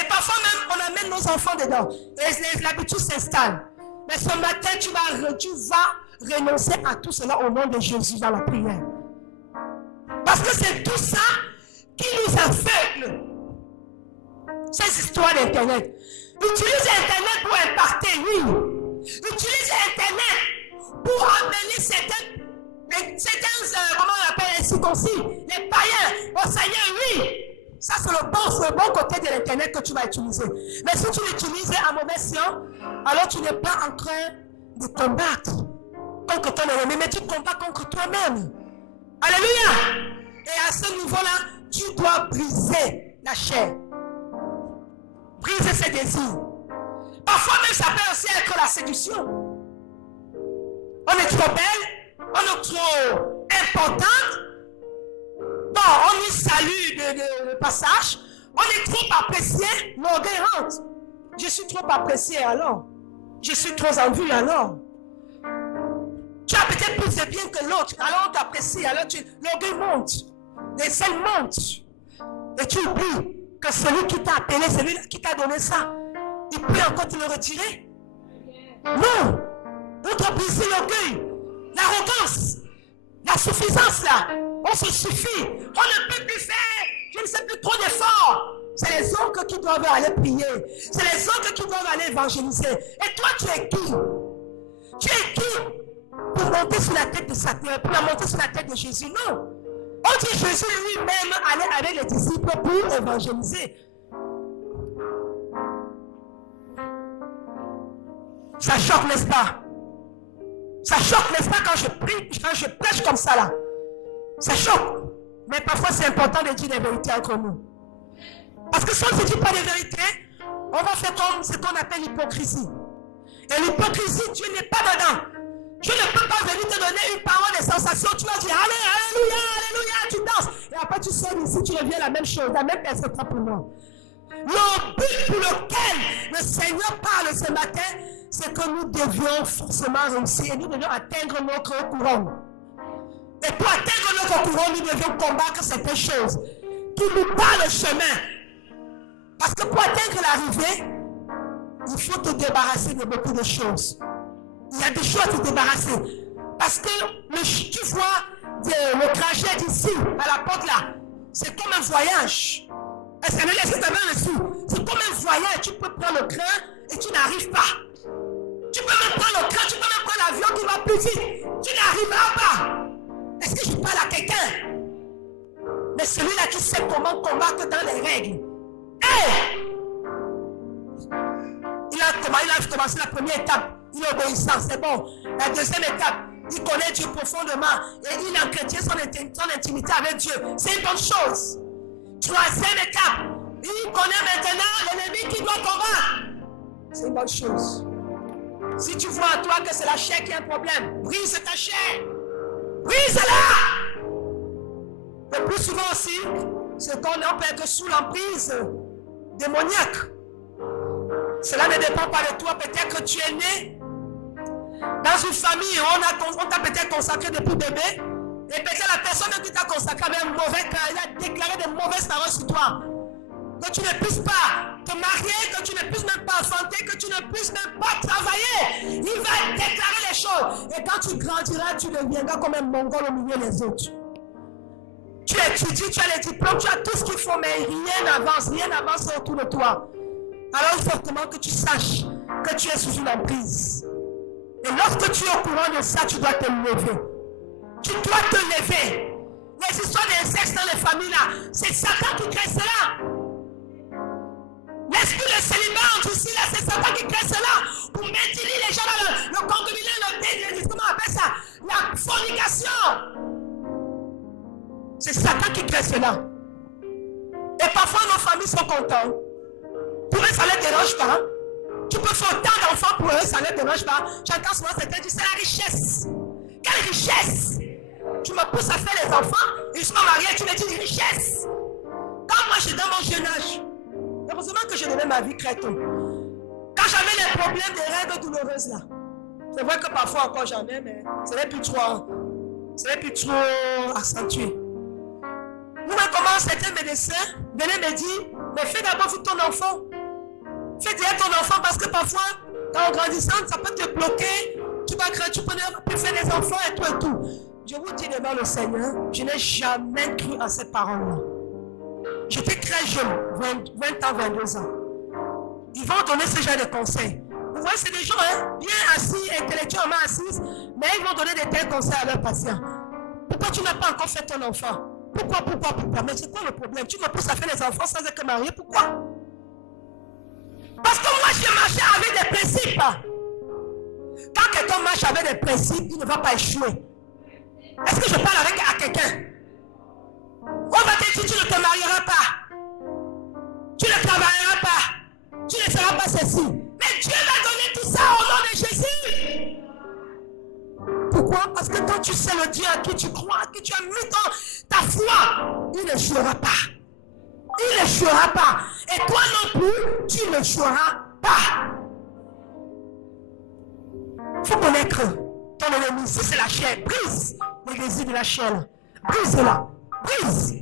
Et parfois même, on amène nos enfants dedans. Et l'habitude s'installe. Mais ce matin, tu vas renoncer à tout cela au nom de Jésus dans la prière. Parce que c'est tout ça qui nous aveugle. Ces histoires d'Internet. Utilise Internet pour impacter, oui. Utilise Internet pour amener certains comment on appelle ainsi, les païens au Seigneur, oui. Ça, c'est le bon côté de l'Internet que tu vas utiliser. Mais si tu l'utilises à mauvais escient, alors tu n'es pas en train de combattre contre ton ennemi, mais tu combats contre toi-même. Alléluia! Et à ce niveau-là, tu dois briser la chair. Briser ses désirs. Parfois même, ça peut aussi être la séduction. On est trop belle, on est trop importante. Bon, on lui salue de passage. On est trop apprécié, l'orgueil rentre. Je suis trop apprécié alors. Je suis trop en vue alors. Tu as peut-être plus de bien que l'autre, alors on t'apprécie, alors l'orgueil monte. Les ailes montent. Et tu oublies que celui qui t'a appelé, celui qui t'a donné ça, il peut encore te le retirer? Non. On doit briser l'orgueil, l'arrogance, la suffisance là. On se suffit. On ne peut plus faire, je ne sais plus trop d'efforts. C'est les autres qui doivent aller prier. C'est les autres qui doivent aller évangéliser. Et toi, tu es qui? Tu es qui pour monter sur la tête de Satan, pour monter sur la tête de Jésus? Non. On dit Jésus lui-même allait avec les disciples pour évangéliser. Ça choque, n'est-ce pas? Ça choque, n'est-ce pas, quand je prie, quand je prêche comme ça là? Ça choque. Mais parfois c'est important de dire les vérités entre nous. Parce que si on ne se dit pas les vérités, on va faire comme ce qu'on appelle l'hypocrisie. Et l'hypocrisie, tu n'es pas dedans. Je ne peux pas venir te donner une parole de sensation. Tu vas dire Alléluia, Alléluia, tu danses. Et après tu sors ici, tu reviens la même chose, la même personne pour moi. Le but pour lequel le Seigneur parle ce matin, c'est que nous devions forcément réussir et nous devions atteindre notre couronne. Et pour atteindre notre couronne, nous devions combattre certaines choses qui nous barrent le chemin. Parce que pour atteindre l'arrivée, il faut te débarrasser de beaucoup de choses. Il y a des choses à te débarrasser. Parce que tu vois le trajet d'ici à la porte là, c'est comme un voyage. Est-ce que laisse ta main dessus? C'est comme un voyage. Tu peux prendre le train et tu n'arrives pas. Tu peux même prendre le train, tu peux même prendre l'avion qui va plus vite. Tu n'arriveras pas. Est-ce que je parle à quelqu'un? Mais celui-là qui sait comment combattre dans les règles. Hey! Il a commencé la première étape. Il est obéissant, c'est bon. La deuxième étape, il connaît Dieu profondément. Et il entretient son intimité avec Dieu. C'est une bonne chose. Troisième étape, il connaît maintenant l'ennemi qui doit combattre. C'est une bonne chose. Si tu vois en toi que c'est la chair qui a un problème, brise ta chair. Brise-la. Le plus souvent aussi, c'est qu'on peut être sous l'emprise démoniaque. Cela ne dépend pas de toi. Peut-être que tu es né dans une famille où on t'a peut-être consacré depuis bébé. Et peut-être la personne qui t'a consacré avait un mauvais cas. Il a déclaré de mauvaises paroles sur toi. Que tu ne puisses pas te marier, que tu ne puisses même pas enfanter, que tu ne puisses même pas travailler. Il va déclarer les choses. Et quand tu grandiras, tu deviendras comme un mongol au milieu des autres. Tu étudies, tu as les diplômes, tu as tout ce qu'il faut, mais rien n'avance autour de toi. Alors il faut fortement que tu saches que tu es sous une emprise. Et lorsque tu es au courant de ça, tu dois te lever. Tu dois te lever. Les histoires d'inceste dans les familles là, c'est Satan qui crée cela. L'esprit de célibat entre ici là, c'est Satan qui crée cela. Pour maintenir les gens dans le condominé, comment on appelle ça? La fornication. C'est Satan qui crée cela. Et parfois nos familles sont contentes. Pour eux, ça ne les dérange pas. Tu peux faire autant d'enfants pour eux, ça ne les dérange pas. J'entends souvent certains dire, c'est la richesse. Quelle richesse? Tu me pousses à faire les enfants, et je suis marié, tu me dis richesse. Quand moi, j'étais dans mon jeune âge, heureusement que je donnais ma vie très tôt. Quand j'avais les problèmes des règles douloureuses là, c'est vrai que parfois encore j'en ai, mais ce n'est plus trop accentué. Nous, comment certains médecins venaient me dire, mais fais d'abord pour ton enfant. Fais déjà ton enfant parce que parfois, en grandissant, ça peut te bloquer. Tu peux ne plus faire des enfants et tout et tout. Je vous dis devant le Seigneur, je n'ai jamais cru à cette parole-là. J'étais très jeune, 20 ans, 22 ans. Ils vont donner ce genre de conseils. Vous voyez, c'est des gens bien assis, intellectuellement assis, mais ils vont donner des tels conseils à leurs patients. Pourquoi tu n'as pas encore fait ton enfant? Pourquoi? Mais c'est quoi le problème? Tu me pousses à faire les enfants sans être marié, pourquoi? Parce que moi, je marchais avec des principes. Quand quelqu'un marche avec des principes, il ne va pas échouer. Est-ce que je parle à quelqu'un? On va te dire, tu ne te marieras pas. Tu ne travailleras pas. Tu ne feras pas ceci. Mais Dieu m'a donné tout ça au nom de Jésus. Pourquoi? Parce que quand tu sais le Dieu à qui tu crois, à qui tu as mis ta foi, il n'échouera pas. Il n'échouera pas. Et toi non plus, tu n'échoueras pas. Il faut connaître ton ennemi. Si c'est la chair, brise les désirs de la chair. Brise-la. Brise.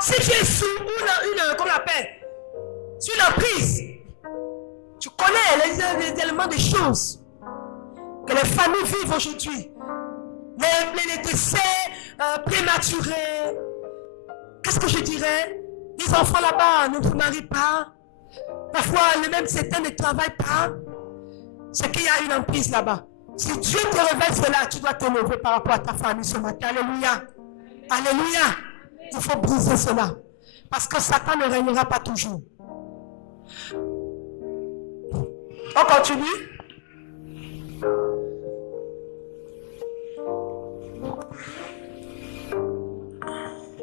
Si tu es sous comment on appelle, sous une emprise, tu connais les éléments des choses que les familles vivent aujourd'hui. Les décès prématurés. Qu'est-ce que je dirais? Les enfants là-bas ne se marient pas. Parfois, même certains ne travaillent pas. C'est qu'il y a une emprise là-bas. Si Dieu te révèle cela, tu dois te lever par rapport à ta famille ce matin. Alléluia. Alléluia. Il faut briser cela. Parce que Satan ne régnera pas toujours. On continue.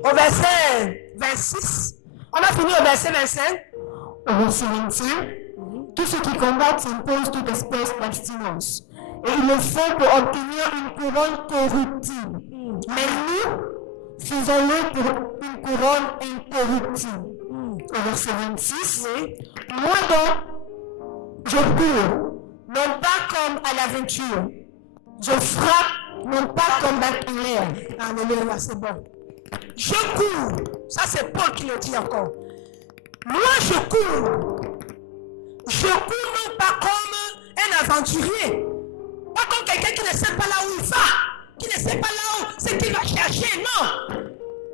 Au verset 26. On a fini au verset 25. Au verset 25, tous ceux qui combattent s'imposent toute espèce d'abstinence. Et ils le font pour obtenir une couronne corruptible. Mais nous, faisons-le pour une couronne incorruptible. Au verset 26, moi donc, je cours, non pas comme à l'aventure. Je frappe, non pas comme dans l'air. Alléluia, c'est bon. Je cours. Ça, c'est Paul qui le dit encore. Moi, je cours. Je cours non pas comme un aventurier. Pas comme quelqu'un qui ne sait pas là où il va. Qui ne sait pas là où ce qu'il va chercher. Non.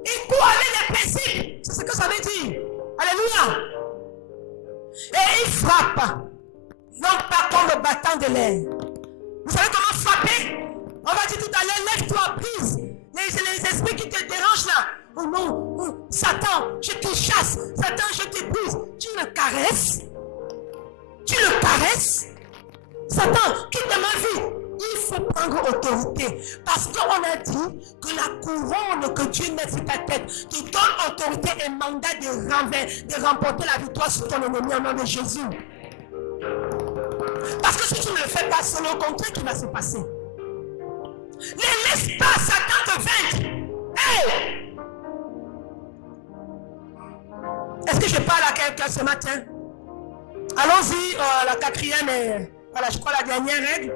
Il court avec les principes. C'est ce que ça veut dire. Alléluia. Et il frappe. Non pas comme le battant de l'air. Vous savez comment frapper? On va dire tout à l'heure, lève-toi, brise. Les esprits qui te dérangent là. Oh non, oh, Satan, je te chasse. Satan, je te brise. Tu le caresses. Tu le caresses. Satan, quitte ma vie. Il faut prendre autorité. Parce qu'on a dit que la couronne que Dieu met sur ta tête te donne autorité et mandat de remporter la victoire sur ton ennemi au nom de Jésus. Parce que si tu ne le fais pas, c'est le contraire qui va se passer. Ne laisse pas Satan te vaincre. Hey! Est-ce que je parle à quelqu'un ce matin? Allons-y, la quatrième et voilà, je crois la dernière règle.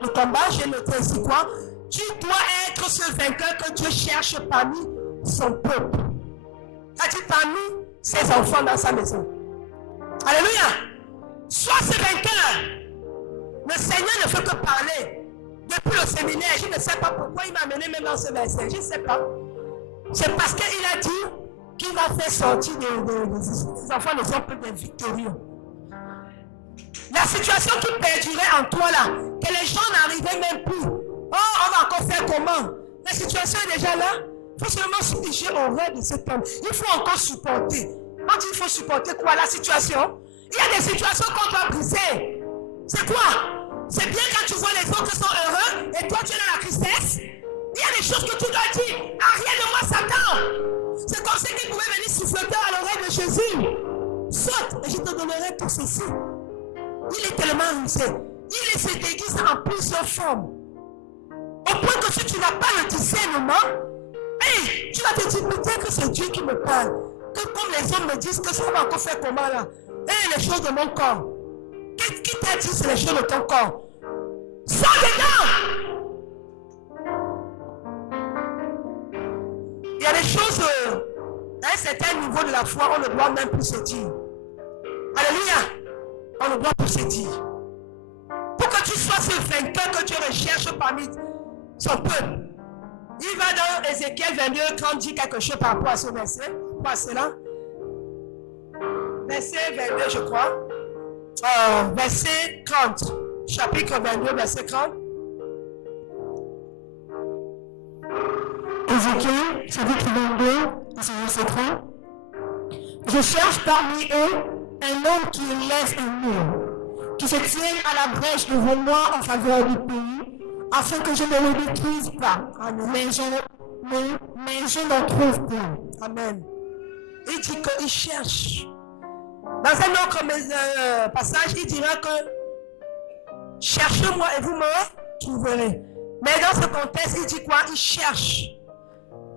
Le combat, j'ai noté ici quoi? Tu dois être ce vainqueur que Dieu cherche parmi son peuple. C'est-à-dire parmi ses enfants dans sa maison. Alléluia! Sois ce vainqueur. Le Seigneur ne fait que parler. Depuis le séminaire, je ne sais pas pourquoi il m'a amené même dans ce verset. Je ne sais pas. C'est parce qu'il a dit qu'il va faire sortir des enfants des hommes des victorieux. La situation qui perdurait en toi là, que les gens n'arrivaient même plus. Oh, on va encore faire comment? La situation est déjà là. Il faut seulement se diriger au rêve de cet homme. Il faut encore supporter. On dit il faut supporter quoi? La situation. Il y a des situations qu'on doit briser. C'est quoi? C'est bien quand tu vois les autres sont heureux et toi tu es dans la tristesse. Il y a des choses que tu dois dire. Arrière de moi, Satan. C'est comme si il pouvait venir souffleter à l'oreille de Jésus. Saute et je te donnerai tout ceci. Il est tellement rusé. Il se déguise en plusieurs formes. Au point que si tu n'as pas le discernement, hey, tu vas te dire peut-être que c'est Dieu qui me parle. Que comme les hommes me disent que ça va encore faire comment là? Hey, les choses de mon corps. Qui t'a dit c'est les choses de ton corps? Sors dedans! Il y a des choses à un certain niveau de la foi, on ne doit même plus se dire. Alléluia! On ne doit plus se dire. Pour que tu sois ce vainqueur que Dieu recherche parmi son peuple. Il va dans Ézéchiel 22, quand dit quelque chose par rapport à ce verset. Par cela. Verset 22, je crois. Verset 30. Chapitre 22, verset 30. Ézéchiel chapitre 22, verset 3. Je cherche parmi eux un homme qui élève un mur, qui se tienne à la brèche devant moi en faveur du pays, afin que je ne le détruise pas. Amen. Mais je n'en trouve pas. Amen. Il dit qu'il cherche. Dans un autre passage, il dira que cherchez-moi et vous me trouverez. Mais dans ce contexte, il dit quoi? Il cherche.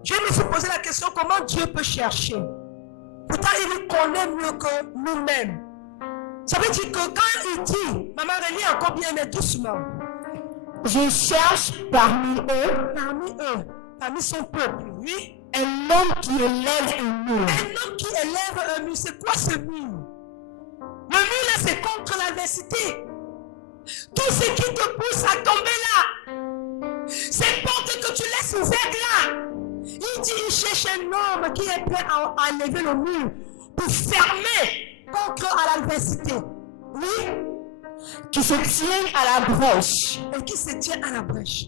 Je me suis posé la question, comment Dieu peut chercher? Pourtant, il nous connaît mieux que nous-mêmes. Ça veut dire que quand il dit, maman relis encore bien, mais doucement. Je cherche parmi eux Parmi son peuple, oui. un homme qui élève un mur. Un homme qui élève un mur, c'est quoi ce mur? Le mur là, c'est contre l'adversité. Tout ce qui te pousse à tomber là, ces portes que tu laisses ouvertes là, il dit, il cherche un homme qui est prêt à lever le mur pour fermer contre l'adversité. Oui. Qui se tient à la brèche. Et qui se tient à la brèche.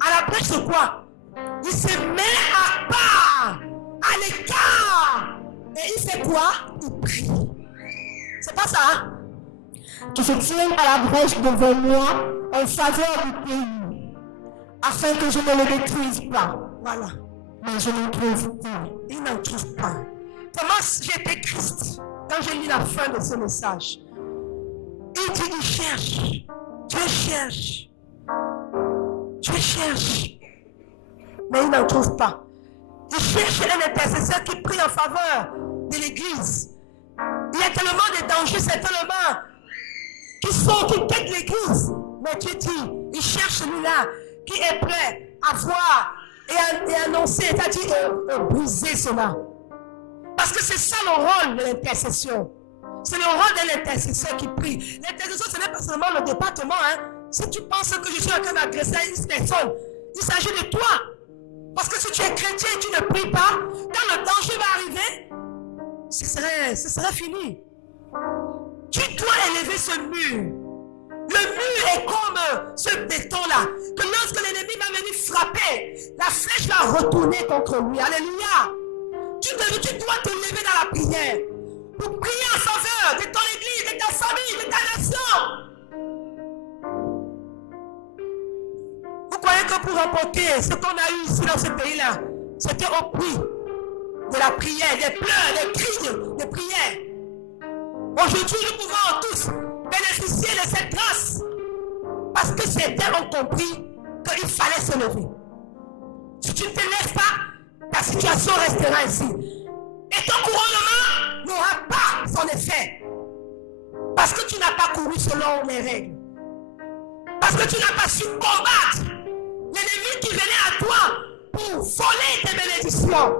À la brèche, c'est quoi? Il se met à part, à l'écart. Et il fait quoi? Il prie. C'est pas ça, hein? Qui se tient à la brèche devant moi en faveur du pays, afin que je ne le détruise pas. Voilà. Mais je n'en trouve pas. Il n'en trouve pas. Comment j'étais Christ quand j'ai lu la fin de ce message? Il dit, il cherche. Dieu cherche. Dieu cherche. Mais il n'en trouve pas. Il cherche un intercesseur qui prie en faveur de l'église. Il y a tellement de dangers, c'est tellement qui quittent l'église. Mais Dieu dit, il cherche celui-là qui est prêt à voir et annoncer, c'est-à-dire briser cela. Parce que c'est ça le rôle de l'intercession. C'est le rôle de l'intercesseur qui prie. L'intercession, ce n'est pas seulement le département. Hein. Si tu penses que je suis en train d'agresser une personne, il s'agit de toi. Parce que si tu es chrétien et tu ne pries pas, quand le danger va arriver, ce serait fini. Tu dois élever ce mur. Le mur est comme ce béton-là, que lorsque l'ennemi va venir frapper, la flèche va retourner contre lui. Alléluia. Tu dois te lever dans la prière pour prier en faveur de ton église, de ta famille, de ta nation. Vous croyez que pour remporter ce qu'on a eu ici dans ce pays-là, c'était au prix de la prière, des pleurs, des cris de prière. Aujourd'hui, nous pouvons tous bénéficier de cette grâce parce que certains ont compris qu'il fallait se lever. Si tu ne te lèves pas, ta situation restera ainsi. Et ton couronnement n'aura pas son effet. Parce que tu n'as pas couru selon les règles. Parce que tu n'as pas su combattre l'ennemi qui venait à toi pour voler tes bénédictions.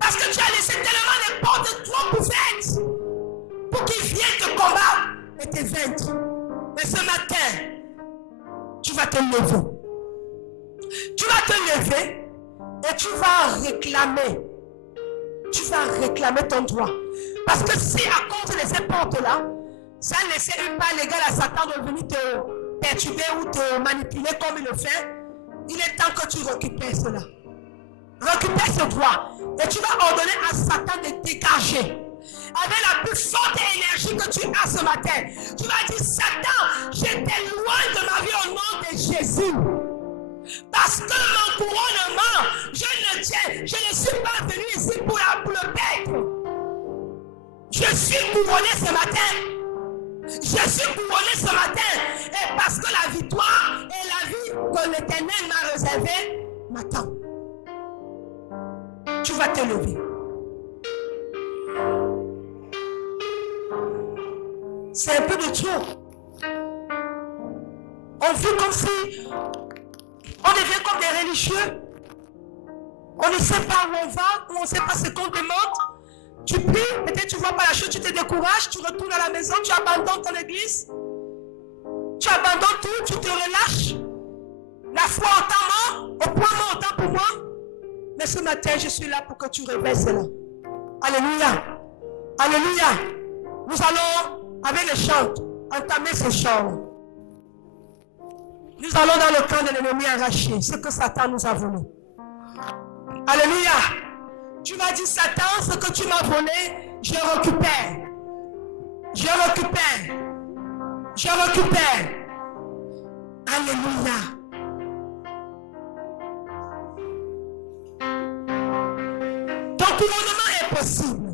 Parce que tu as laissé tellement de portes trop ouvertes pour qu'il vienne te combattre et te vaincre. Mais ce matin, tu vas te lever. Tu vas te lever et tu vas réclamer. Tu vas réclamer ton droit. Parce que si à cause de ces portes-là, ça a laissé une part légale à Satan de venir te perturber ou te manipuler comme il le fait, il est temps que tu récupères cela. Récupère ce droit. Et tu vas ordonner à Satan de dégager. Avec la plus forte énergie que tu as ce matin. Tu vas dire, Satan, je t'éloigne de ma vie au nom de Jésus. Parce que mon couronnement, je ne suis pas venu ici pour le perdre. Je suis couronné ce matin. Je suis couronné ce matin. Et parce que la victoire et la vie que l'Éternel m'a réservée m'attend. Tu vas te lever. C'est un peu de trop. On vit comme si on devient comme des religieux. On ne sait pas où on va, ou on ne sait pas ce qu'on demande. Tu pries, peut-être tu ne vois pas la chose, tu te décourages, tu retournes à la maison, tu abandonnes ton église. Tu abandonnes tout, tu te relâches. La foi en temps mort, au point mort en temps pour moi. Mais ce matin, je suis là pour que tu réveilles cela. Alléluia. Alléluia. Nous allons, avec les chants, entamer ce chant. Nous allons dans le camp de l'ennemi arraché, ce que Satan nous a volé. Alléluia. Tu vas dire, Satan, ce que tu m'as volé, je récupère. Je récupère. Je récupère. Alléluia. Ton couronnement est possible.